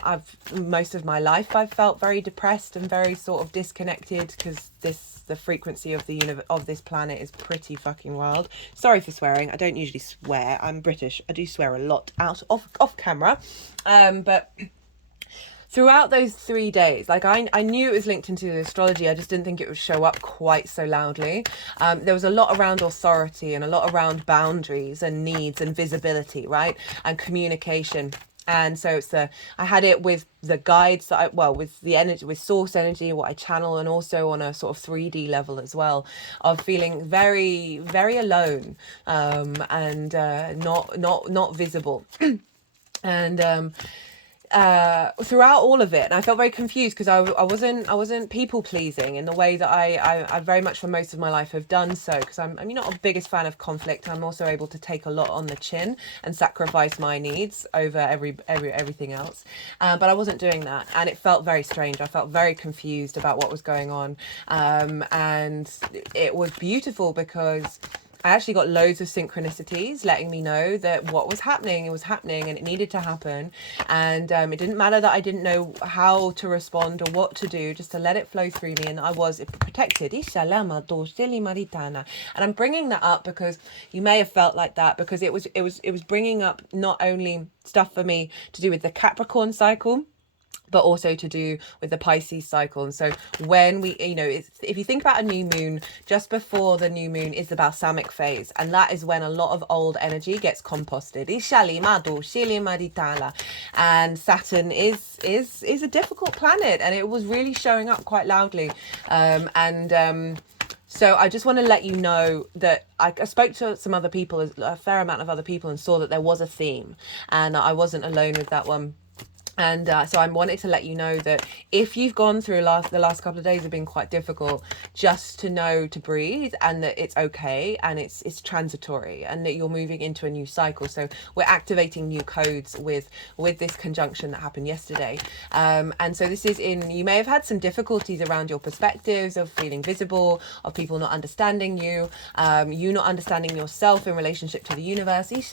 Most of my life I've felt very depressed and very sort of disconnected, because the frequency of of this planet is pretty fucking wild. Sorry for swearing. I don't usually swear. I'm British. I do swear a lot off camera. But throughout those 3 days, like I knew it was linked into the astrology, I just didn't think it would show up quite so loudly. There was a lot around authority and a lot around boundaries and needs and visibility, right? And communication. And so I had it with the guides that with the energy, with source energy, what I channel, and also on a sort of 3D level as well, of feeling very, very alone, and not visible. And throughout all of it, and I felt very confused, because I wasn't people pleasing in the way that I very much for most of my life have done so, because I'm not a biggest fan of conflict. I'm also able to take a lot on the chin and sacrifice my needs over everything else, but I wasn't doing that, and it felt very strange. I felt very confused about what was going on, and it was beautiful, because I actually got loads of synchronicities letting me know that what was happening, it was happening, and it needed to happen. And it didn't matter that I didn't know how to respond or what to do, just to let it flow through me, and I was protected. And I'm bringing that up because you may have felt like that, because it was bringing up not only stuff for me to do with the Capricorn cycle, but also to do with the Pisces cycle. And so when we, if you think about a new moon, just before the new moon is the balsamic phase, and that is when a lot of old energy gets composted. And Saturn is a difficult planet, and it was really showing up quite loudly. So I just want to let you know that I spoke to some other people, a fair amount of other people, and saw that there was a theme, and I wasn't alone with that one. And so I wanted to let you know that if you've gone through the last couple of days have been quite difficult, just to know to breathe, and that it's okay, and it's transitory, and that you're moving into a new cycle. So we're activating new codes with this conjunction that happened yesterday. And so this is you may have had some difficulties around your perspectives, of feeling visible, of people not understanding you, you not understanding yourself in relationship to the universe. And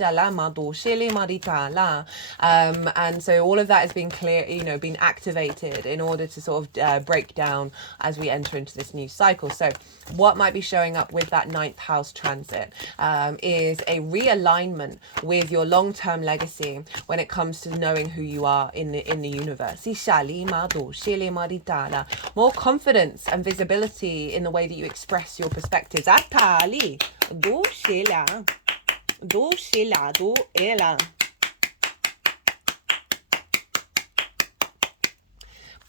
so all of that is being clear, being activated in order to sort of break down as we enter into this new cycle. So what might be showing up with that 9th house transit is a realignment with your long-term legacy when it comes to knowing who you are in the universe. More confidence and visibility in the way that you express your perspectives.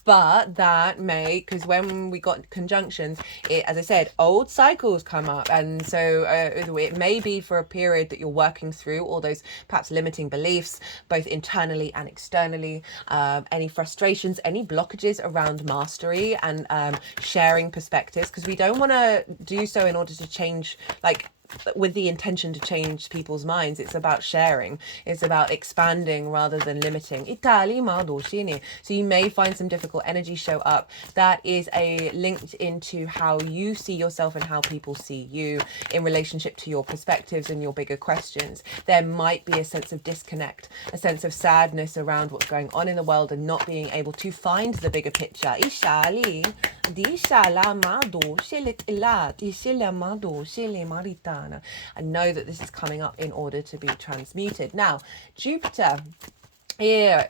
But that may, because when we got conjunctions, as I said, old cycles come up. And so it may be for a period that you're working through all those perhaps limiting beliefs, both internally and externally, any frustrations, any blockages around mastery and sharing perspectives, because we don't want to do so in order to change, with the intention to change people's minds. It's about sharing. It's about expanding rather than limiting. So you may find some difficult energy show up that is linked into how you see yourself and how people see you in relationship to your perspectives and your bigger questions. There might be a sense of disconnect, a sense of sadness around what's going on in the world and not being able to find the bigger picture. And know that this is coming up in order to be transmuted. Now, Jupiter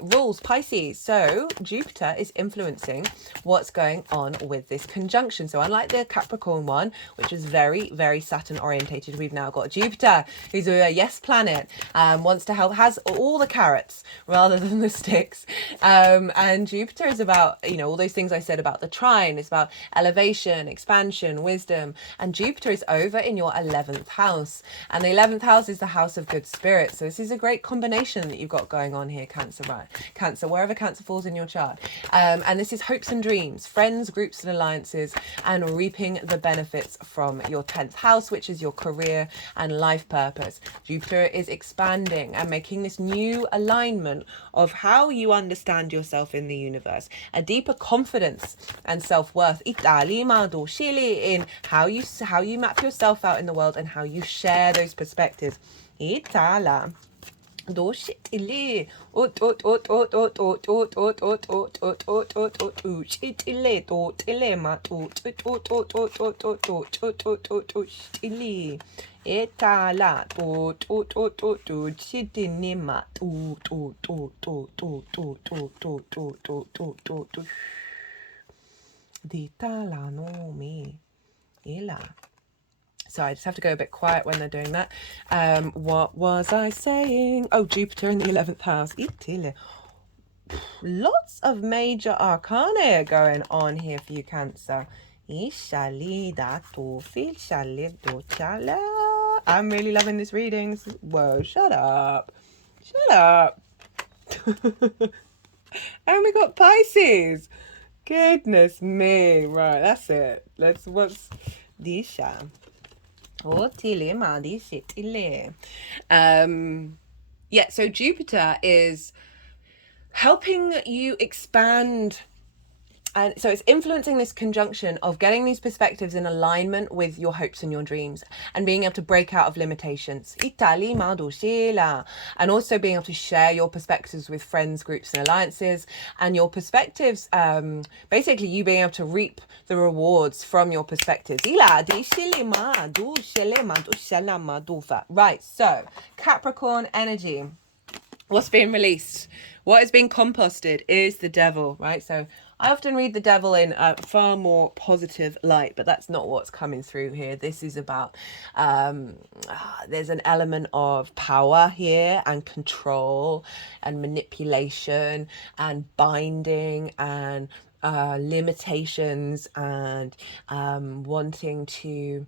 rules Pisces, so Jupiter is influencing what's going on with this conjunction. So unlike the Capricorn one, which is very, very Saturn orientated, we've now got Jupiter, who's a yes planet, wants to help, has all the carrots rather than the sticks, and Jupiter is about, all those things I said about the trine. It's about elevation, expansion, wisdom, and Jupiter is over in your 11th house, and the 11th house is the house of good spirits. So this is a great combination that you've got going on here, Cancer, right? Cancer, wherever Cancer falls in your chart. And this is hopes and dreams, friends, groups and alliances, and reaping the benefits from your 10th house, which is your career and life purpose. Jupiter is expanding and making this new alignment of how you understand yourself in the universe, a deeper confidence and self-worth in how you map yourself out in the world and how you share those perspectives. Itala. Sorry, I just have to go a bit quiet when they're doing that. What was I saying? Oh, Jupiter in the 11th house. Lots of major arcana going on here for you, Cancer. I'm really loving this reading. Whoa, shut up. Shut up. And we got Pisces. Goodness me. Right, that's it. What's Disha? Yeah, so Jupiter is helping you expand, and so it's influencing this conjunction of getting these perspectives in alignment with your hopes and your dreams and being able to break out of limitations. And also being able to share your perspectives with friends, groups and alliances, and your perspectives, basically you being able to reap the rewards from your perspectives. Right, so Capricorn energy. What's being released? What is being composted is the devil, right? So I often read the devil in a far more positive light, but that's not what's coming through here. This is about, there's an element of power here and control and manipulation and binding and limitations and wanting to,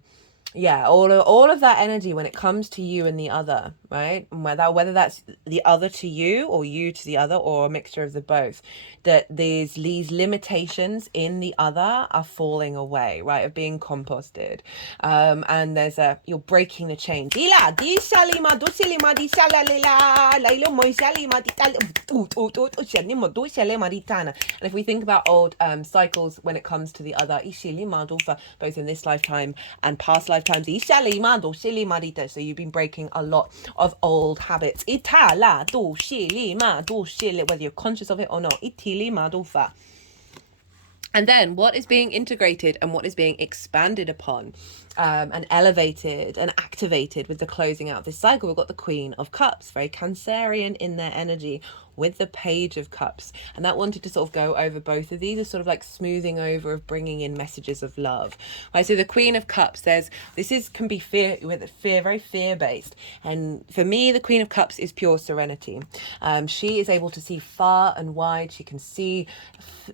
yeah, all of that energy when it comes to you and the other, right? And whether that's the other to you or you to the other or a mixture of the both, that these limitations in the other are falling away, right? Of being composted. And you're breaking the chains. And if we think about old cycles when it comes to the other, both in this lifetime and past lifetimes, so you've been breaking a lot of old habits, whether you're conscious of it or not. And then what is being integrated and what is being expanded upon and elevated and activated with the closing out of this cycle? We've got the Queen of Cups, very Cancerian in their energy, with the Page of Cups. And that wanted to sort of go over both of these, as sort of like smoothing over of bringing in messages of love. Right, so the Queen of Cups, can be very fear-based. And for me, the Queen of Cups is pure serenity. She is able to see far and wide. She can see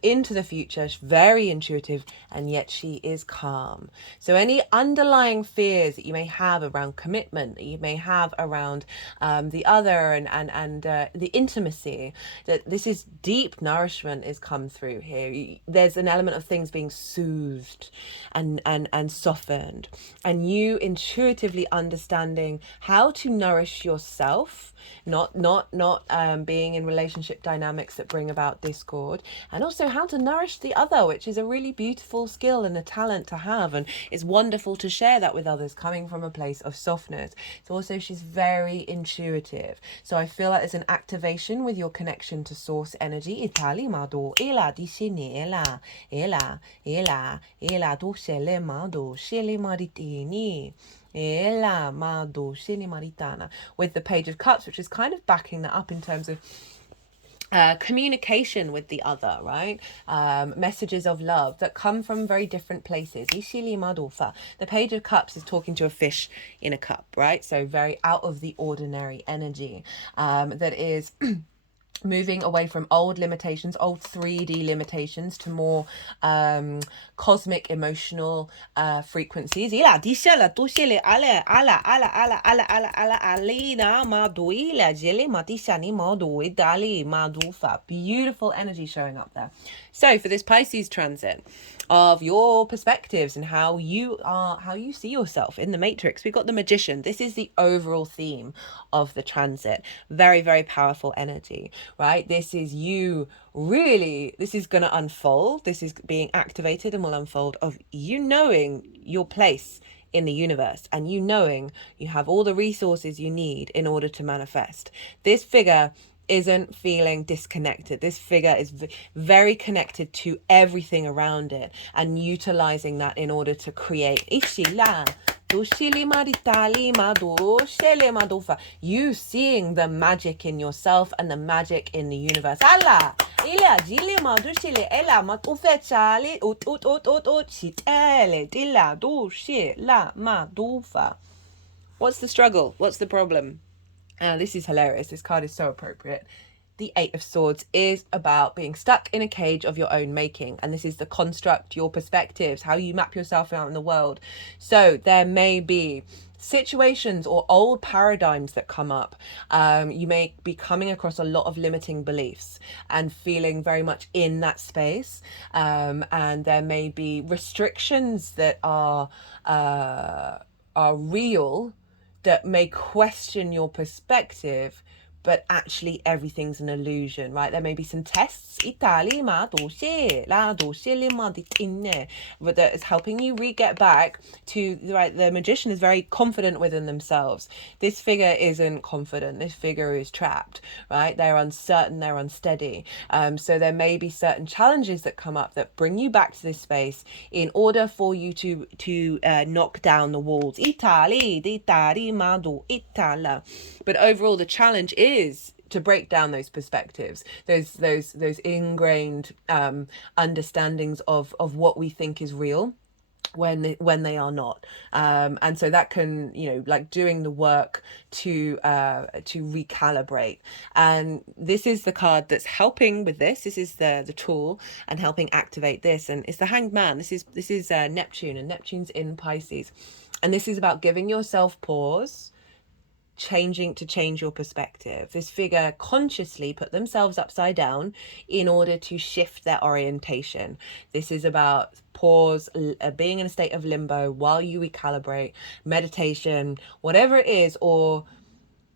into the future. She's very intuitive, and yet she is calm. So any underlying fears that you may have around commitment, that you may have around the other and the intimacy, that this is deep nourishment is come through here. There's an element of things being soothed and softened, and you intuitively understanding how to nourish yourself, not being in relationship dynamics that bring about discord, and also how to nourish the other, which is a really beautiful skill and a talent to have, and it's wonderful to share that with others coming from a place of softness. So also she's very intuitive, so I feel like there's an activation with your connection to source energy. With the Page of Cups, which is kind of backing that up in terms of communication with the other, right? Messages of love that come from very different places. The Page of Cups is talking to a fish in a cup, right? So very out of the ordinary energy that is moving away from old limitations, old 3D limitations, to more cosmic emotional frequencies. Beautiful energy showing up there. So for this Pisces transit, of your perspectives and how you see yourself in the matrix, we've got the Magician. This is the overall theme of the transit. Very, very powerful energy, right? This is you really, this is going to unfold. This is being activated and will unfold of you knowing your place in the universe, and you knowing you have all the resources you need in order to manifest. This figure isn't feeling disconnected. This figure is very connected to everything around it and utilizing that in order to create. You seeing the magic in yourself and the magic in the universe. What's the struggle? What's the problem? This is hilarious. This card is so appropriate. The Eight of Swords is about being stuck in a cage of your own making. And this is the construct, your perspectives, how you map yourself out in the world. So there may be situations or old paradigms that come up. You may be coming across a lot of limiting beliefs and feeling very much in that space. And there may be restrictions that are real, that may question your perspective, but actually everything's an illusion, right? There may be some tests, but that is helping you get back to, right? The Magician is very confident within themselves. This figure isn't confident. This figure is trapped, right? They're uncertain, they're unsteady. So there may be certain challenges that come up that bring you back to this space in order for you to knock down the walls. But overall, the challenge is to break down those perspectives, those ingrained understandings of what we think is real when they are not, and so that can, like doing the work to recalibrate. And this is the card that's helping with this. This is the tool and helping activate this, and it's the Hanged Man. This is Neptune, and Neptune's in Pisces, and this is about giving yourself pause, change your perspective. This figure consciously put themselves upside down in order to shift their orientation. This is about pause, being in a state of limbo while you recalibrate, meditation, whatever it is. Or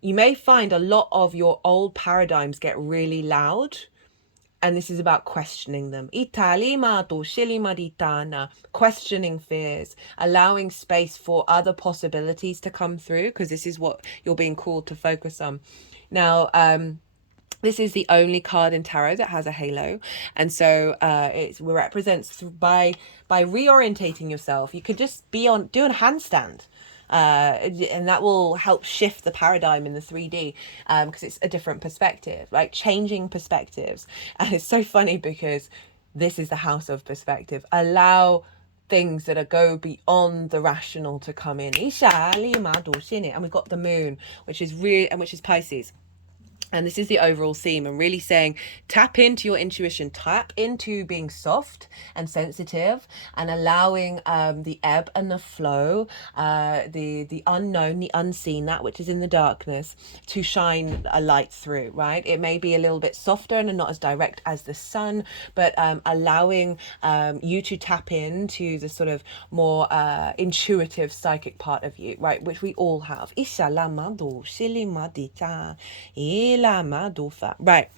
you may find a lot of your old paradigms get really loud, and this is about questioning them. Questioning fears, allowing space for other possibilities to come through, because this is what you're being called to focus on. Now, this is the only card in tarot that has a halo, and so it represents by reorientating yourself. You could just do a handstand. And that will help shift the paradigm in the 3D, because it's a different perspective, like changing perspectives. And it's so funny because this is the house of perspective. Allow things that go beyond the rational to come in. And we've got the moon, which is Pisces. And this is the overall theme, and really saying, tap into your intuition, tap into being soft and sensitive, and allowing the ebb and the flow, the unknown, the unseen, that which is in the darkness, to shine a light through, right? It may be a little bit softer and not as direct as the sun, but allowing you to tap into the sort of more intuitive psychic part of you, right? Which we all have. Right,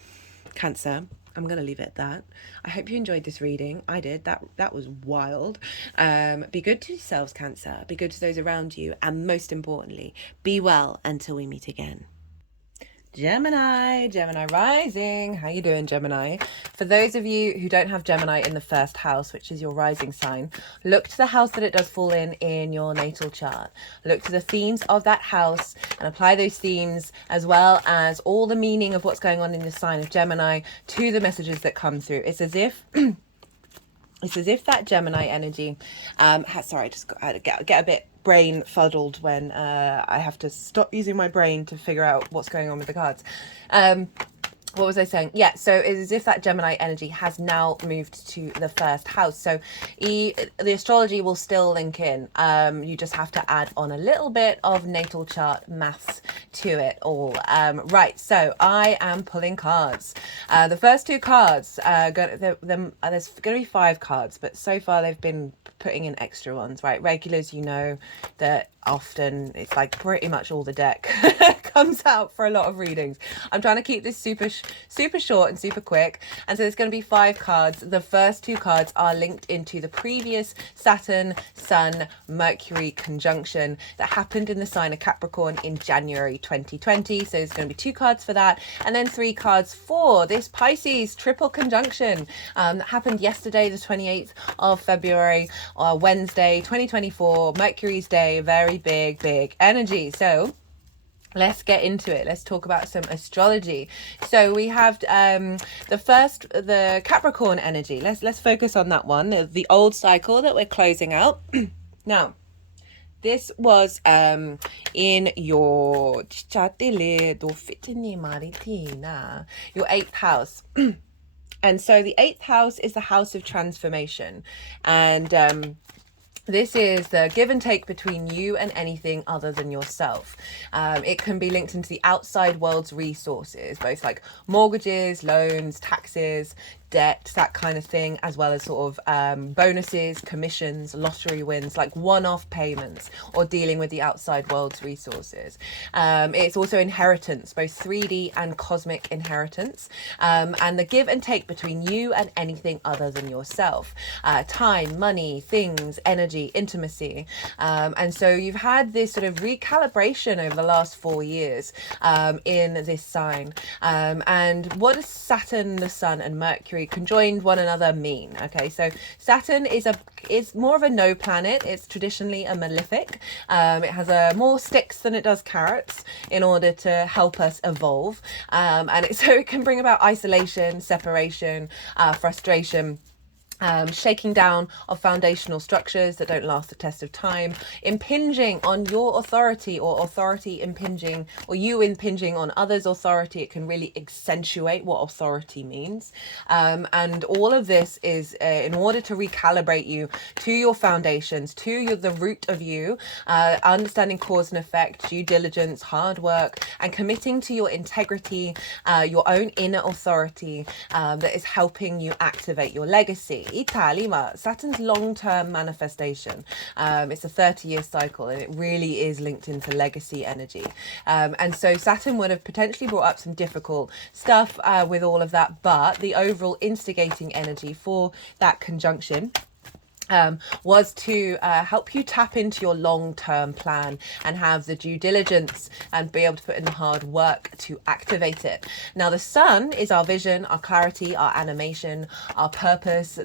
Cancer, I'm gonna leave it at that. I hope you enjoyed this reading. I did. That was wild. Be good to yourselves, Cancer. Be good to those around you, and most importantly, be well until we meet again. Gemini rising. How you doing, Gemini? For those of you who don't have Gemini in the first house, which is your rising sign, look to the house that it does fall in your natal chart. Look to the themes of that house and apply those themes, as well as all the meaning of what's going on in the sign of Gemini, to the messages that come through. It's as if that Gemini energy sorry, I just get a bit brain fuddled when I have to stop using my brain to figure out what's going on with the cards. what was I saying? Yeah, so it's as if that Gemini energy has now moved to the first house. So the astrology will still link in. You just have to add on a little bit of natal chart maths to it all. Right, so I am pulling cards. The first two cards, there's going to be 5 cards, but so far they've been putting in extra ones, right? Regulars, you know that often it's like pretty much all the deck comes out for a lot of readings. I'm trying to keep this super short and super quick, and so there's going to be 5 cards. The first 2 cards are linked into the previous Saturn Sun Mercury conjunction that happened in the sign of Capricorn in January 2020. So there's going to be 2 cards for that, and then 3 cards for this Pisces triple conjunction that happened yesterday, the 28th of February, Wednesday 2024, Mercury's day. Very big energy. So let's get into it. Let's talk about some astrology. So we have the Capricorn energy. Let's focus on that one, the old cycle that we're closing out. Now, this was in your 8th house. And so the 8th house is the house of transformation, and this is the give and take between you and anything other than yourself. It can be linked into the outside world's resources, both like mortgages, loans, taxes, debt, that kind of thing, as well as sort of bonuses, commissions, lottery wins, like one-off payments, or dealing with the outside world's resources. It's also inheritance, both 3D and cosmic inheritance, and the give and take between you and anything other than yourself. Time, money, things, energy, intimacy. And so you've had this sort of recalibration over the last 4 years in this sign. And what does Saturn, the Sun, and Mercury conjoined one another mean? Okay, so Saturn is more of a no planet. It's traditionally a malefic. It has more sticks than it does carrots in order to help us evolve, and so it can bring about isolation, separation, frustration, shaking down of foundational structures that don't last the test of time, impinging on your authority, or authority impinging, or you impinging on others' authority. It can really accentuate what authority means. And all of this is in order to recalibrate you to your foundations, to the root of you, understanding cause and effect, due diligence, hard work, and committing to your integrity, your own inner authority that is helping you activate your legacy. Italima, Saturn's long-term manifestation. It's a 30-year cycle, and it really is linked into legacy energy. And so Saturn would have potentially brought up some difficult stuff with all of that, but the overall instigating energy for that conjunction was to help you tap into your long-term plan and have the due diligence and be able to put in the hard work to activate it. Now, the Sun is our vision, our clarity, our animation, our purpose,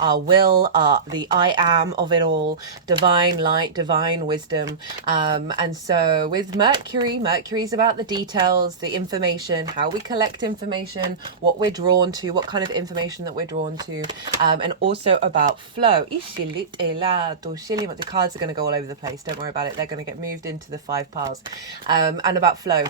our will, the I am of it all, divine light, divine wisdom. And so with Mercury is about the details, the information, how we collect information, what we're drawn to, what kind of information that we're drawn to, and also about flow. The cards are going to go all over the place. Don't worry about it. They're going to get moved into the 5 piles. And about flow.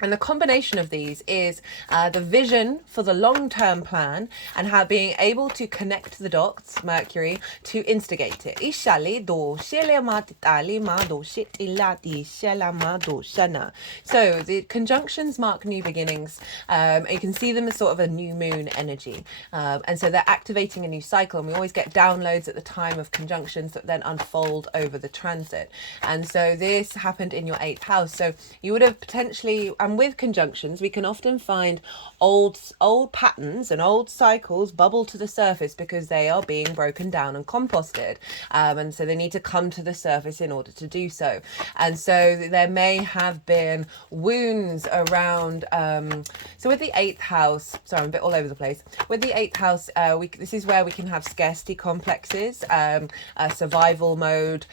And the combination of these is the vision for the long-term plan and how being able to connect the dots, Mercury, to instigate it. So the conjunctions mark new beginnings. You can see them as sort of a new moon energy. And so they're activating a new cycle. And we always get downloads at the time of conjunctions that then unfold over the transit. And so this happened in your 8th house. So you would have potentially... And with conjunctions, we can often find old patterns and old cycles bubble to the surface because they are being broken down and composted. And so they need to come to the surface in order to do so. And so there may have been wounds around... So with the 8th house, sorry, I'm a bit all over the place. With the 8th house, this is where we can have scarcity complexes, survival mode,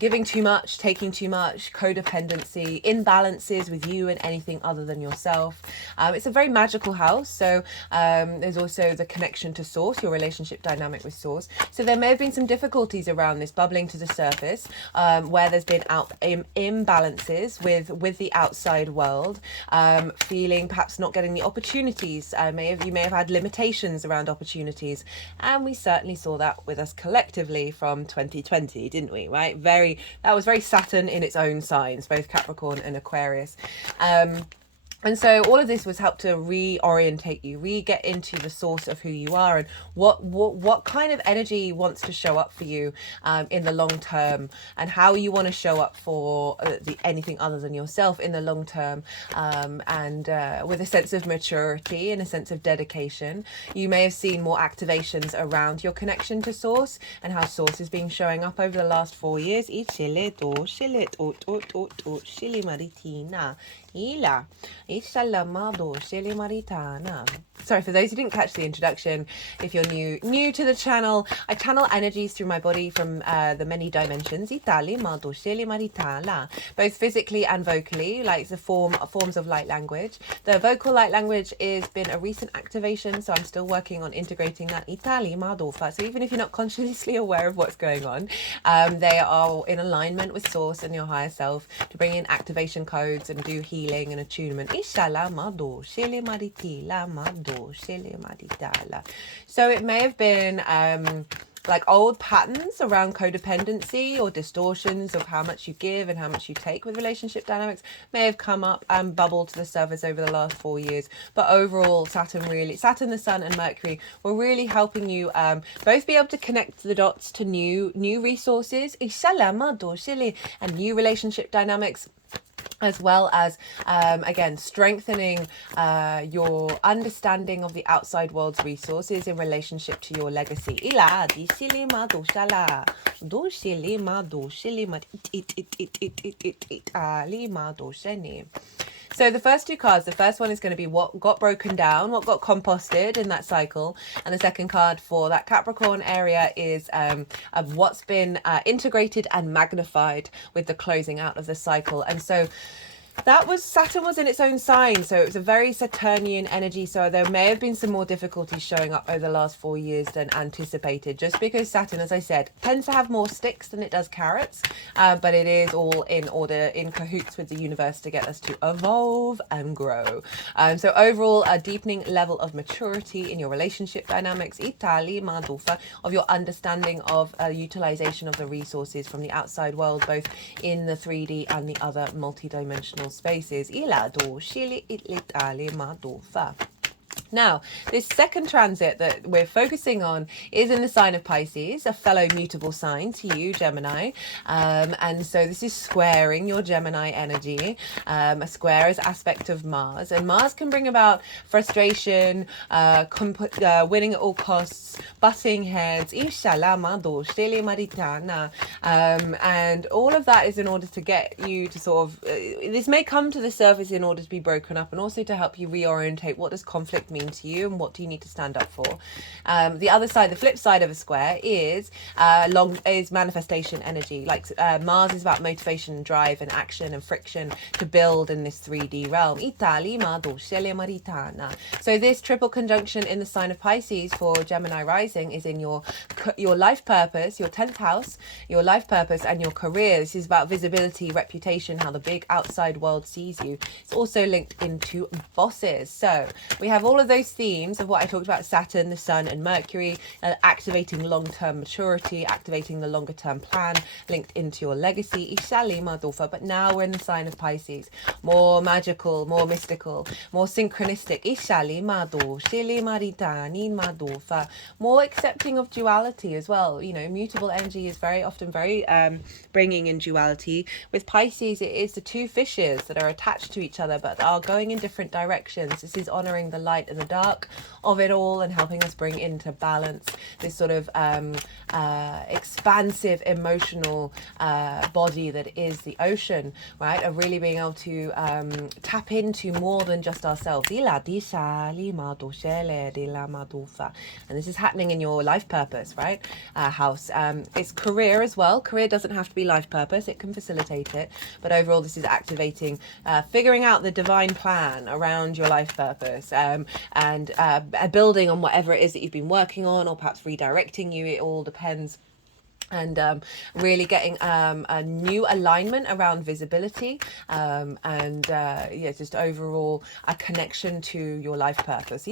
giving too much, taking too much, codependency, imbalances with you and anything other than yourself. It's a very magical house. So there's also the connection to source, your relationship dynamic with source. So there may have been some difficulties around this bubbling to the surface, where there's been imbalances with the outside world, feeling perhaps not getting the opportunities. You may have had limitations around opportunities, and we certainly saw that with us collectively from 2020, didn't we? Right, that was very Saturn in its own signs, both Capricorn and Aquarius. And so all of this was helped to reorientate you, get into the source of who you are and what kind of energy wants to show up for you in the long term, and how you want to show up for anything other than yourself in the long term, and with a sense of maturity and a sense of dedication. You may have seen more activations around your connection to source and how source has been showing up over the last 4 years. Sorry, for those who didn't catch the introduction, if you're new to the channel, I channel energies through my body from the many dimensions, both physically and vocally, like the forms of light language. The vocal light language has been a recent activation, so I'm still working on integrating that. So even if you're not consciously aware of what's going on, they are in alignment with source and your higher self to bring in activation codes and do healing and attunement. So it may have been like old patterns around codependency or distortions of how much you give and how much you take with relationship dynamics may have come up and bubbled to the surface over the last 4 years. But overall, Saturn, the Sun and Mercury were really helping you both be able to connect the dots to new resources and new relationship dynamics, as well as, again, strengthening your understanding of the outside world's resources in relationship to your legacy. So the first two cards, the first one is going to be what got broken down, what got composted in that cycle. And the second card for that Capricorn area is of what's been integrated and magnified with the closing out of the cycle. And so that was, Saturn was in its own sign, so it was a very Saturnian energy. So there may have been some more difficulties showing up over the last 4 years than anticipated, just because Saturn, as I said, tends to have more sticks than it does carrots, but it is all in cahoots with the universe to get us to evolve and grow. So overall, a deepening level of maturity in your relationship dynamics, of your understanding of utilization of the resources from the outside world, both in the 3D and the other multidimensional spaces. Now, this second transit that we're focusing on is in the sign of Pisces, a fellow mutable sign to you, Gemini. And so this is squaring your Gemini energy. A square is aspect of Mars, and Mars can bring about frustration, winning at all costs, butting heads, and all of that is in order to get you to sort of, this may come to the surface in order to be broken up, and also to help you reorientate what does conflict mean to you and what do you need to stand up for. The other side, the flip side of a square is manifestation energy. Like Mars is about motivation and drive and action and friction to build in this 3D realm. So this triple conjunction in the sign of Pisces for Gemini rising is in your life purpose, your 10th house, your life purpose and your career. This is about visibility, reputation, how the big outside world sees you. It's also linked into bosses. So we have all of those themes of what I talked about, Saturn, the Sun and Mercury, activating long-term maturity, activating the longer-term plan, linked into your legacy. But now we're in the sign of Pisces. More magical, more mystical, more synchronistic. More accepting of duality as well. You know, mutable energy is very often very bringing in duality. With Pisces, it is the two fishes that are attached to each other but are going in different directions. This is honoring the light and the dark of it all and helping us bring into balance this sort of expansive emotional body that is the ocean, right? Of really being able to tap into more than just ourselves. And this is happening in your life purpose, right? House. It's career as well. Career doesn't have to be life purpose. It can facilitate it. But overall, this is activating, figuring out the divine plan around your life purpose, and building on whatever it is that you've been working on, or perhaps redirecting you. It all depends. And really getting a new alignment around visibility, and yeah, just overall a connection to your life purpose.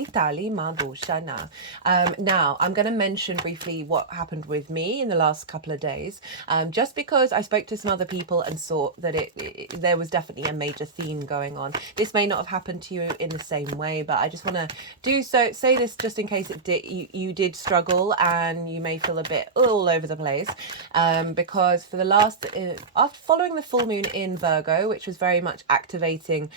Now I'm going to mention briefly what happened with me in the last couple of days, just because I spoke to some other people and saw that there was definitely a major theme going on. This may not have happened to you in the same way, but I just want to say this just in case you did struggle and you may feel a bit all over the place. Because for the last, after following the full moon in Virgo, which was very much activating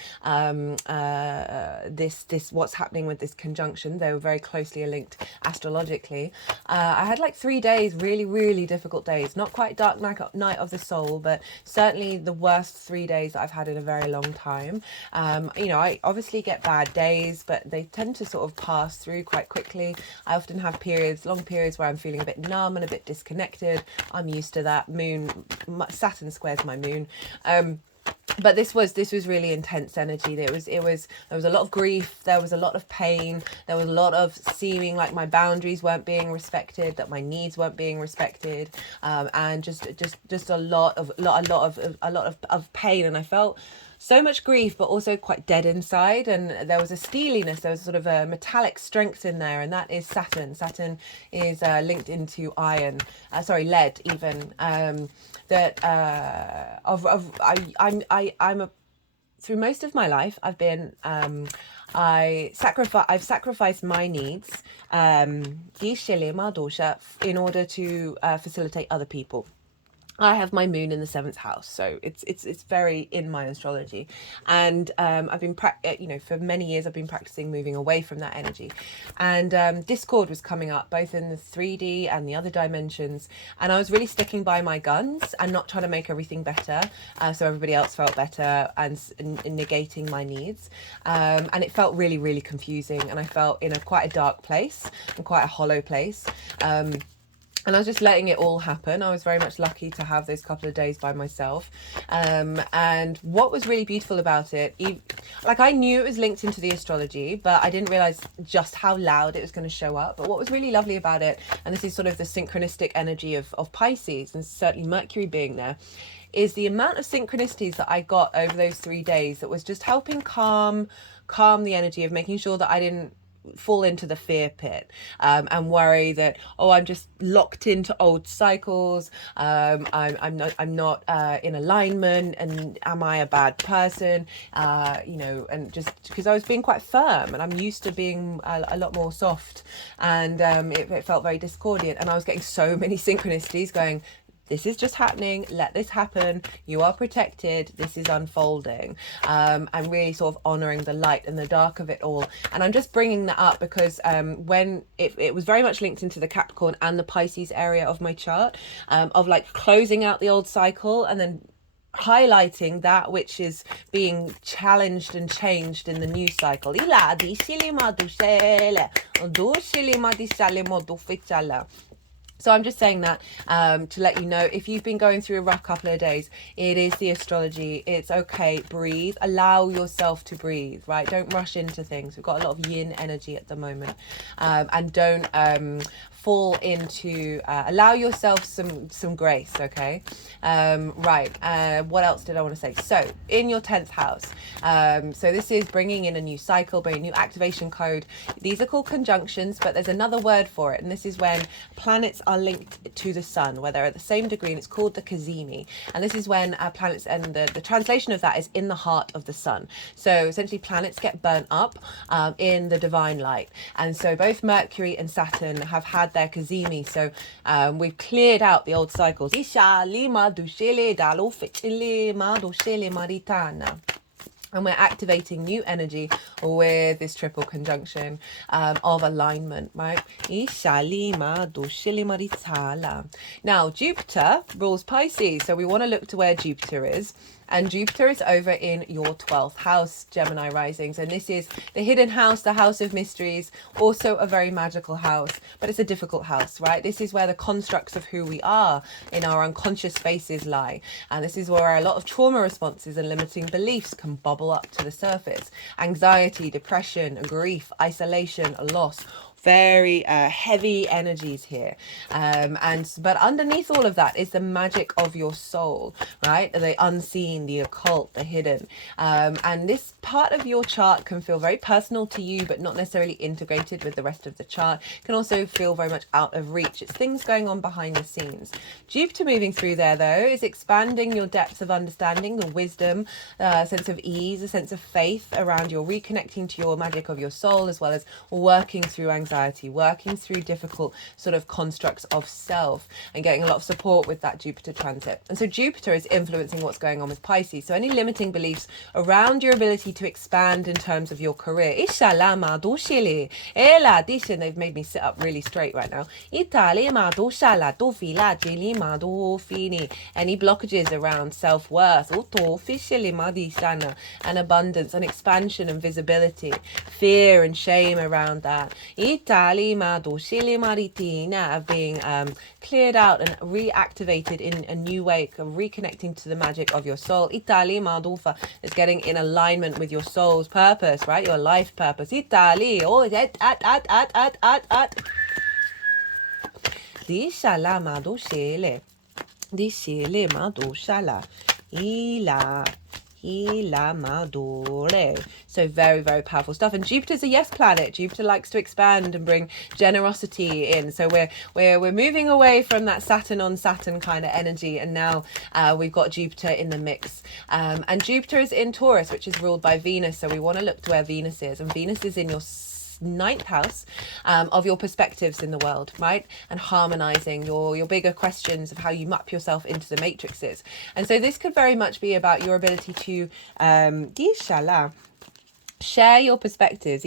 this what's happening with this conjunction, they were very closely linked astrologically. I had like 3 days, really difficult days, not quite dark night of the soul, but certainly the worst 3 days that I've had in a very long time. You know, I obviously get bad days, but they tend to sort of pass through quite quickly. I often have long periods where I'm feeling a bit numb and a bit disconnected. I'm used to that. Saturn squares my moon. But this was really intense energy. There was a lot of grief, there was a lot of pain, there was a lot of seeming like my boundaries weren't being respected, that my needs weren't being respected, and just a lot of pain. And I felt so much grief, but also quite dead inside. And there was a steeliness, there was sort of a metallic strength in there, and that is Saturn. Saturn is linked into iron, lead even. Through most of my life, I've been I've sacrificed my needs in order to facilitate other people. I have my moon in the 7th house, so it's very in my astrology, and I've been for many years I've been practicing moving away from that energy, and discord was coming up both in the 3D and the other dimensions, and I was really sticking by my guns and not trying to make everything better, so everybody else felt better, and negating my needs, and it felt really confusing, and I felt in quite a dark place and quite a hollow place. And I was just letting it all happen. I was very much lucky to have those couple of days by myself. And what was really beautiful about it, like I knew it was linked into the astrology, but I didn't realize just how loud it was going to show up. But what was really lovely about it, and this is sort of the synchronistic energy of Pisces, and certainly Mercury being there, is the amount of synchronicities that I got over those 3 days that was just helping calm the energy of making sure that I didn't fall into the fear pit, and worry that, oh, I'm just locked into old cycles, I'm not in alignment, and am I a bad person, and just because I was being quite firm, and I'm used to being a lot more soft, and it felt very discordant, and I was getting so many synchronicities going, this is just happening, let this happen, you are protected, this is unfolding, and really sort of honoring the light and the dark of it all. And I'm just bringing that up because when it was very much linked into the Capricorn and the Pisces area of my chart, of like closing out the old cycle and then highlighting that which is being challenged and changed in the new cycle. So I'm just saying that to let you know, if you've been going through a rough couple of days, it is the astrology. It's okay. Breathe. Allow yourself to breathe, right? Don't rush into things. We've got a lot of yin energy at the moment. And don't fall into, allow yourself some grace, okay? Right. What else did I want to say? So in your 10th house, so this is bringing in a new cycle, bringing a new activation code. These are called conjunctions, but there's another word for it. And this is when planets are linked to the sun, where they're at the same degree, and it's called the cazimi. And this is when planets, and the translation of that is in the heart of the sun. So essentially planets get burnt up in the divine light. And so both Mercury and Saturn have had their cazimi. So we've cleared out the old cycles. And we're activating new energy with this triple conjunction of alignment, right? Now, Jupiter rules Pisces. So we want to look to where Jupiter is. And Jupiter is over in your 12th house, Gemini risings. And this is the hidden house, the house of mysteries, also a very magical house, but it's a difficult house, right? This is where the constructs of who we are in our unconscious spaces lie. And this is where a lot of trauma responses and limiting beliefs can bubble up to the surface. Anxiety, depression, grief, isolation, loss, very heavy energies here, but underneath all of that is the magic of your soul, right? The unseen, the occult, the hidden, and this part of your chart can feel very personal to you, but not necessarily integrated with the rest of the chart. It can also feel very much out of reach. It's things going on behind the scenes. Jupiter moving through there, though, is expanding your depths of understanding, the wisdom, sense of ease, a sense of faith around your reconnecting to your magic of your soul, as well as working through anxiety, working through difficult sort of constructs of self, and getting a lot of support with that Jupiter transit. And so Jupiter is influencing what's going on with Pisces. So any limiting beliefs around your ability to expand in terms of your career. They've made me sit up really straight right now. Any blockages around self-worth and abundance and expansion and visibility, fear and shame around that of being cleared out and reactivated in a new way, reconnecting to the magic of your soul. Is getting in alignment with your soul's purpose, right? Your life purpose. So very, very powerful stuff. And Jupiter's a yes planet. Jupiter likes to expand and bring generosity in. So we're moving away from that Saturn on Saturn kind of energy, and now we've got Jupiter in the mix. And Jupiter is in Taurus, which is ruled by Venus. So we want to look to where Venus is, and Venus is in your ninth house of your perspectives in the world, right? And harmonizing your bigger questions of how you map yourself into the matrices. And so this could very much be about your ability to share your perspectives.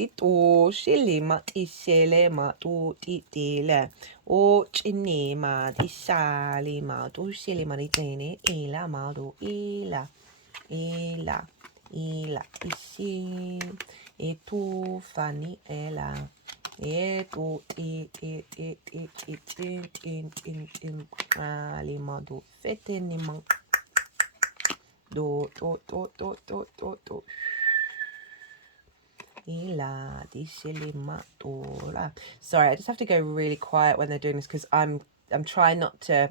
Sorry, I just have to go really quiet when they're doing this, because I'm trying not to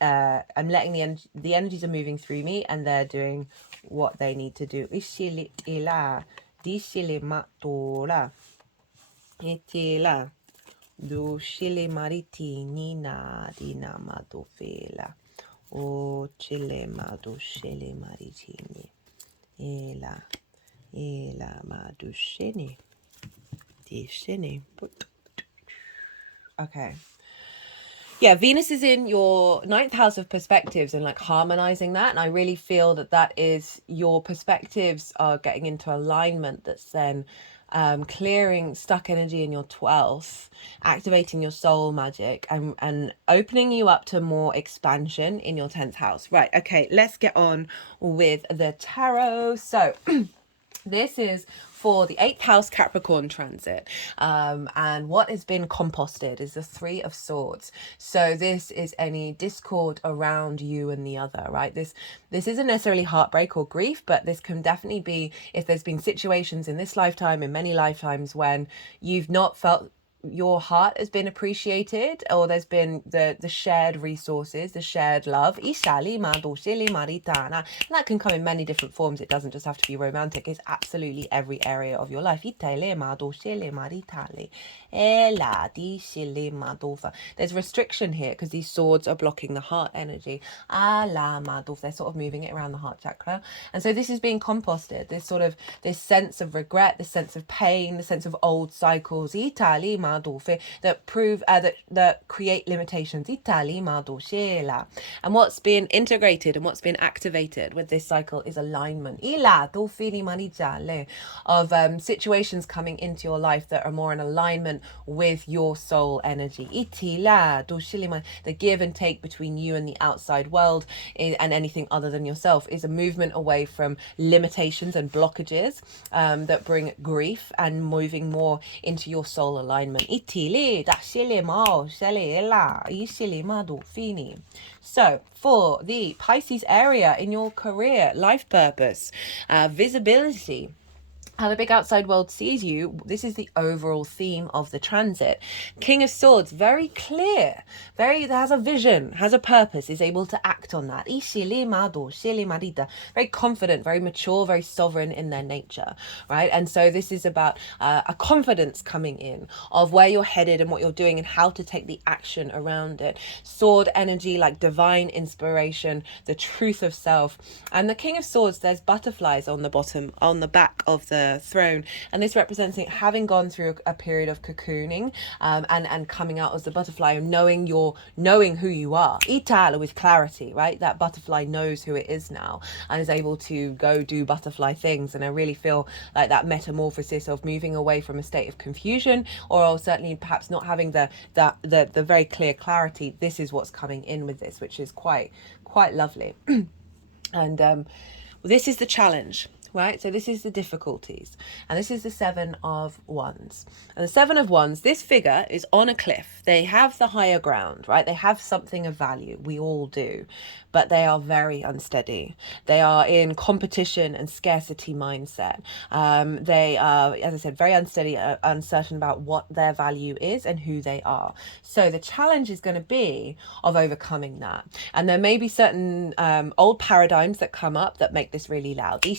I'm letting the energies are moving through me, and they're doing what they need to do. Do shile maritini na dinamado fela. O chile mado shile maritini. Ela madu shini. Di shini. Okay. Yeah, Venus is in your ninth house of perspectives and like harmonizing that. And I really feel that is your perspectives are getting into alignment. That's then clearing stuck energy in your 12th, activating your soul magic, and opening you up to more expansion in your 10th house. Right. Okay, let's get on with the tarot. So this is for the 8th house Capricorn transit, and what has been composted is the 3 of Swords. So this is any discord around you and the other, right? This isn't necessarily heartbreak or grief, but this can definitely be if there's been situations in this lifetime, in many lifetimes, when you've not felt your heart has been appreciated, or there's been the shared resources, the shared love. And that can come in many different forms. It doesn't just have to be romantic. It's absolutely every area of your life. There's restriction here because these swords are blocking the heart energy. They're sort of moving it around the heart chakra. And so this is being composted, this sense of regret, this sense of pain, the sense of old cycles that prove that create limitations. And what's being integrated and what's being activated with this cycle is alignment of situations coming into your life that are more in alignment with your soul energy. The give and take between you and the outside world and anything other than yourself is a movement away from limitations and blockages that bring grief and moving more into your soul alignment. So for the Pisces area in your career, life purpose, visibility, how the big outside world sees you, this is the overall theme of the transit. King of Swords, very clear, has a vision, has a purpose, is able to act on that. Very confident, very mature, very sovereign in their nature, right? And so this is about a confidence coming in of where you're headed and what you're doing and how to take the action around it. Sword energy, like divine inspiration, the truth of self. And the King of Swords, there's butterflies on the bottom, on the back of the throne, and this represents it having gone through a period of cocooning and coming out as the butterfly and knowing who you are. Itala, with clarity, right? That butterfly knows who it is now and is able to go do butterfly things. And I really feel like that metamorphosis of moving away from a state of confusion, or certainly perhaps not having the very clear clarity. This is what's coming in with this, which is quite lovely. And this is the challenge, right? So this is the difficulties, and this is the Seven of Wands. And the Seven of Wands, this figure is on a cliff. They have the higher ground, right? They have something of value. We all do, but they are very unsteady. They are in competition and scarcity mindset. They are, as I said, very unsteady, uncertain about what their value is and who they are. So the challenge is going to be of overcoming that. And there may be certain old paradigms that come up that make this really loud. And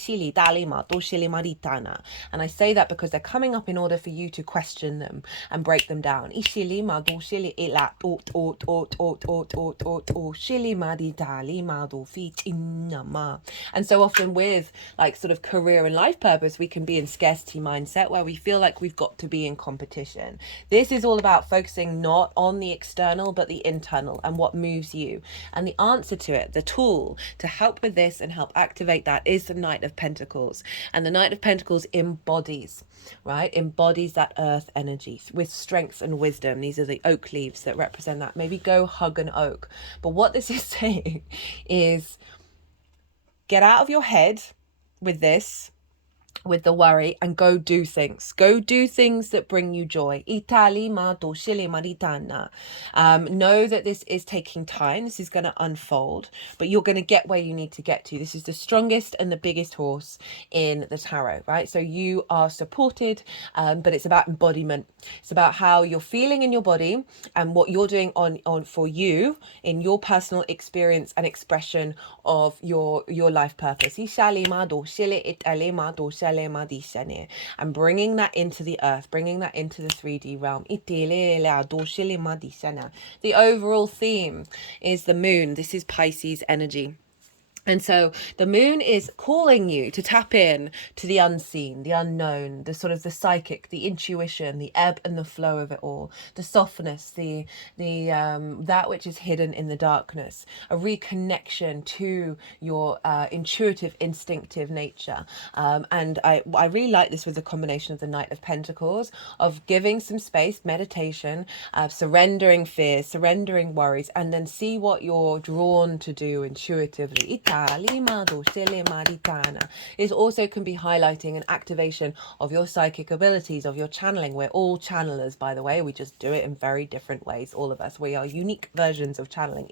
I say that because they're coming up in order for you to question them and break them down. And so often with like sort of career and life purpose, we can be in scarcity mindset where we feel like we've got to be in competition. This is all about focusing not on the external but the internal and what moves you. And the answer to it, the tool to help with this and help activate that, is the Knight of Pentacles. And the Knight of Pentacles embodies that earth energy with strength and wisdom. These are the oak leaves that represent that. Maybe go hug an oak. But what this is saying is get out of your head with this, with the worry, and go do things. Go do things that bring you joy. Know that this is taking time. This is going to unfold, but you're going to get where you need to get to. This is the strongest and the biggest horse in the tarot, right? So you are supported, but it's about embodiment. It's about how you're feeling in your body and what you're doing on for you in your personal experience and expression of your life purpose. And bringing that into the earth, bringing that into the 3D realm. The overall theme is the moon. This is Pisces energy. And so the moon is calling you to tap in to the unseen, the unknown, the sort of the psychic, the intuition, the ebb and the flow of it all, the softness, the that which is hidden in the darkness, a reconnection to your intuitive, instinctive nature. And I really like this with the combination of the Knight of Pentacles, of giving some space, meditation, surrendering fears, surrendering worries, and then see what you're drawn to do intuitively. It also can be highlighting an activation of your psychic abilities, of your channeling. We're all channelers, by the way. We just do it in very different ways, all of us. We are unique versions of channeling.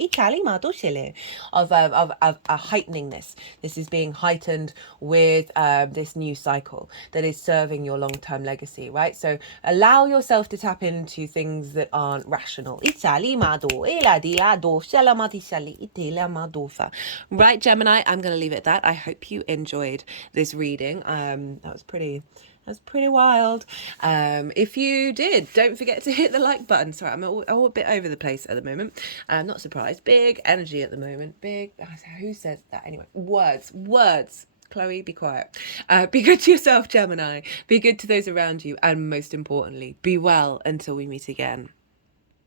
Of heightening this. This is being heightened with this new cycle that is serving your long-term legacy, right? So allow yourself to tap into things that aren't rational. Right, Gemini, I'm going to leave it at that. I hope you enjoyed this reading. That was pretty That's pretty wild. If you did, don't forget to hit the like button. Sorry, I'm all a bit over the place at the moment. I'm not surprised. Big energy at the moment. Big. Who says that anyway? Words. Chloe, be quiet. Be good to yourself, Gemini. Be good to those around you. And most importantly, be well until we meet again.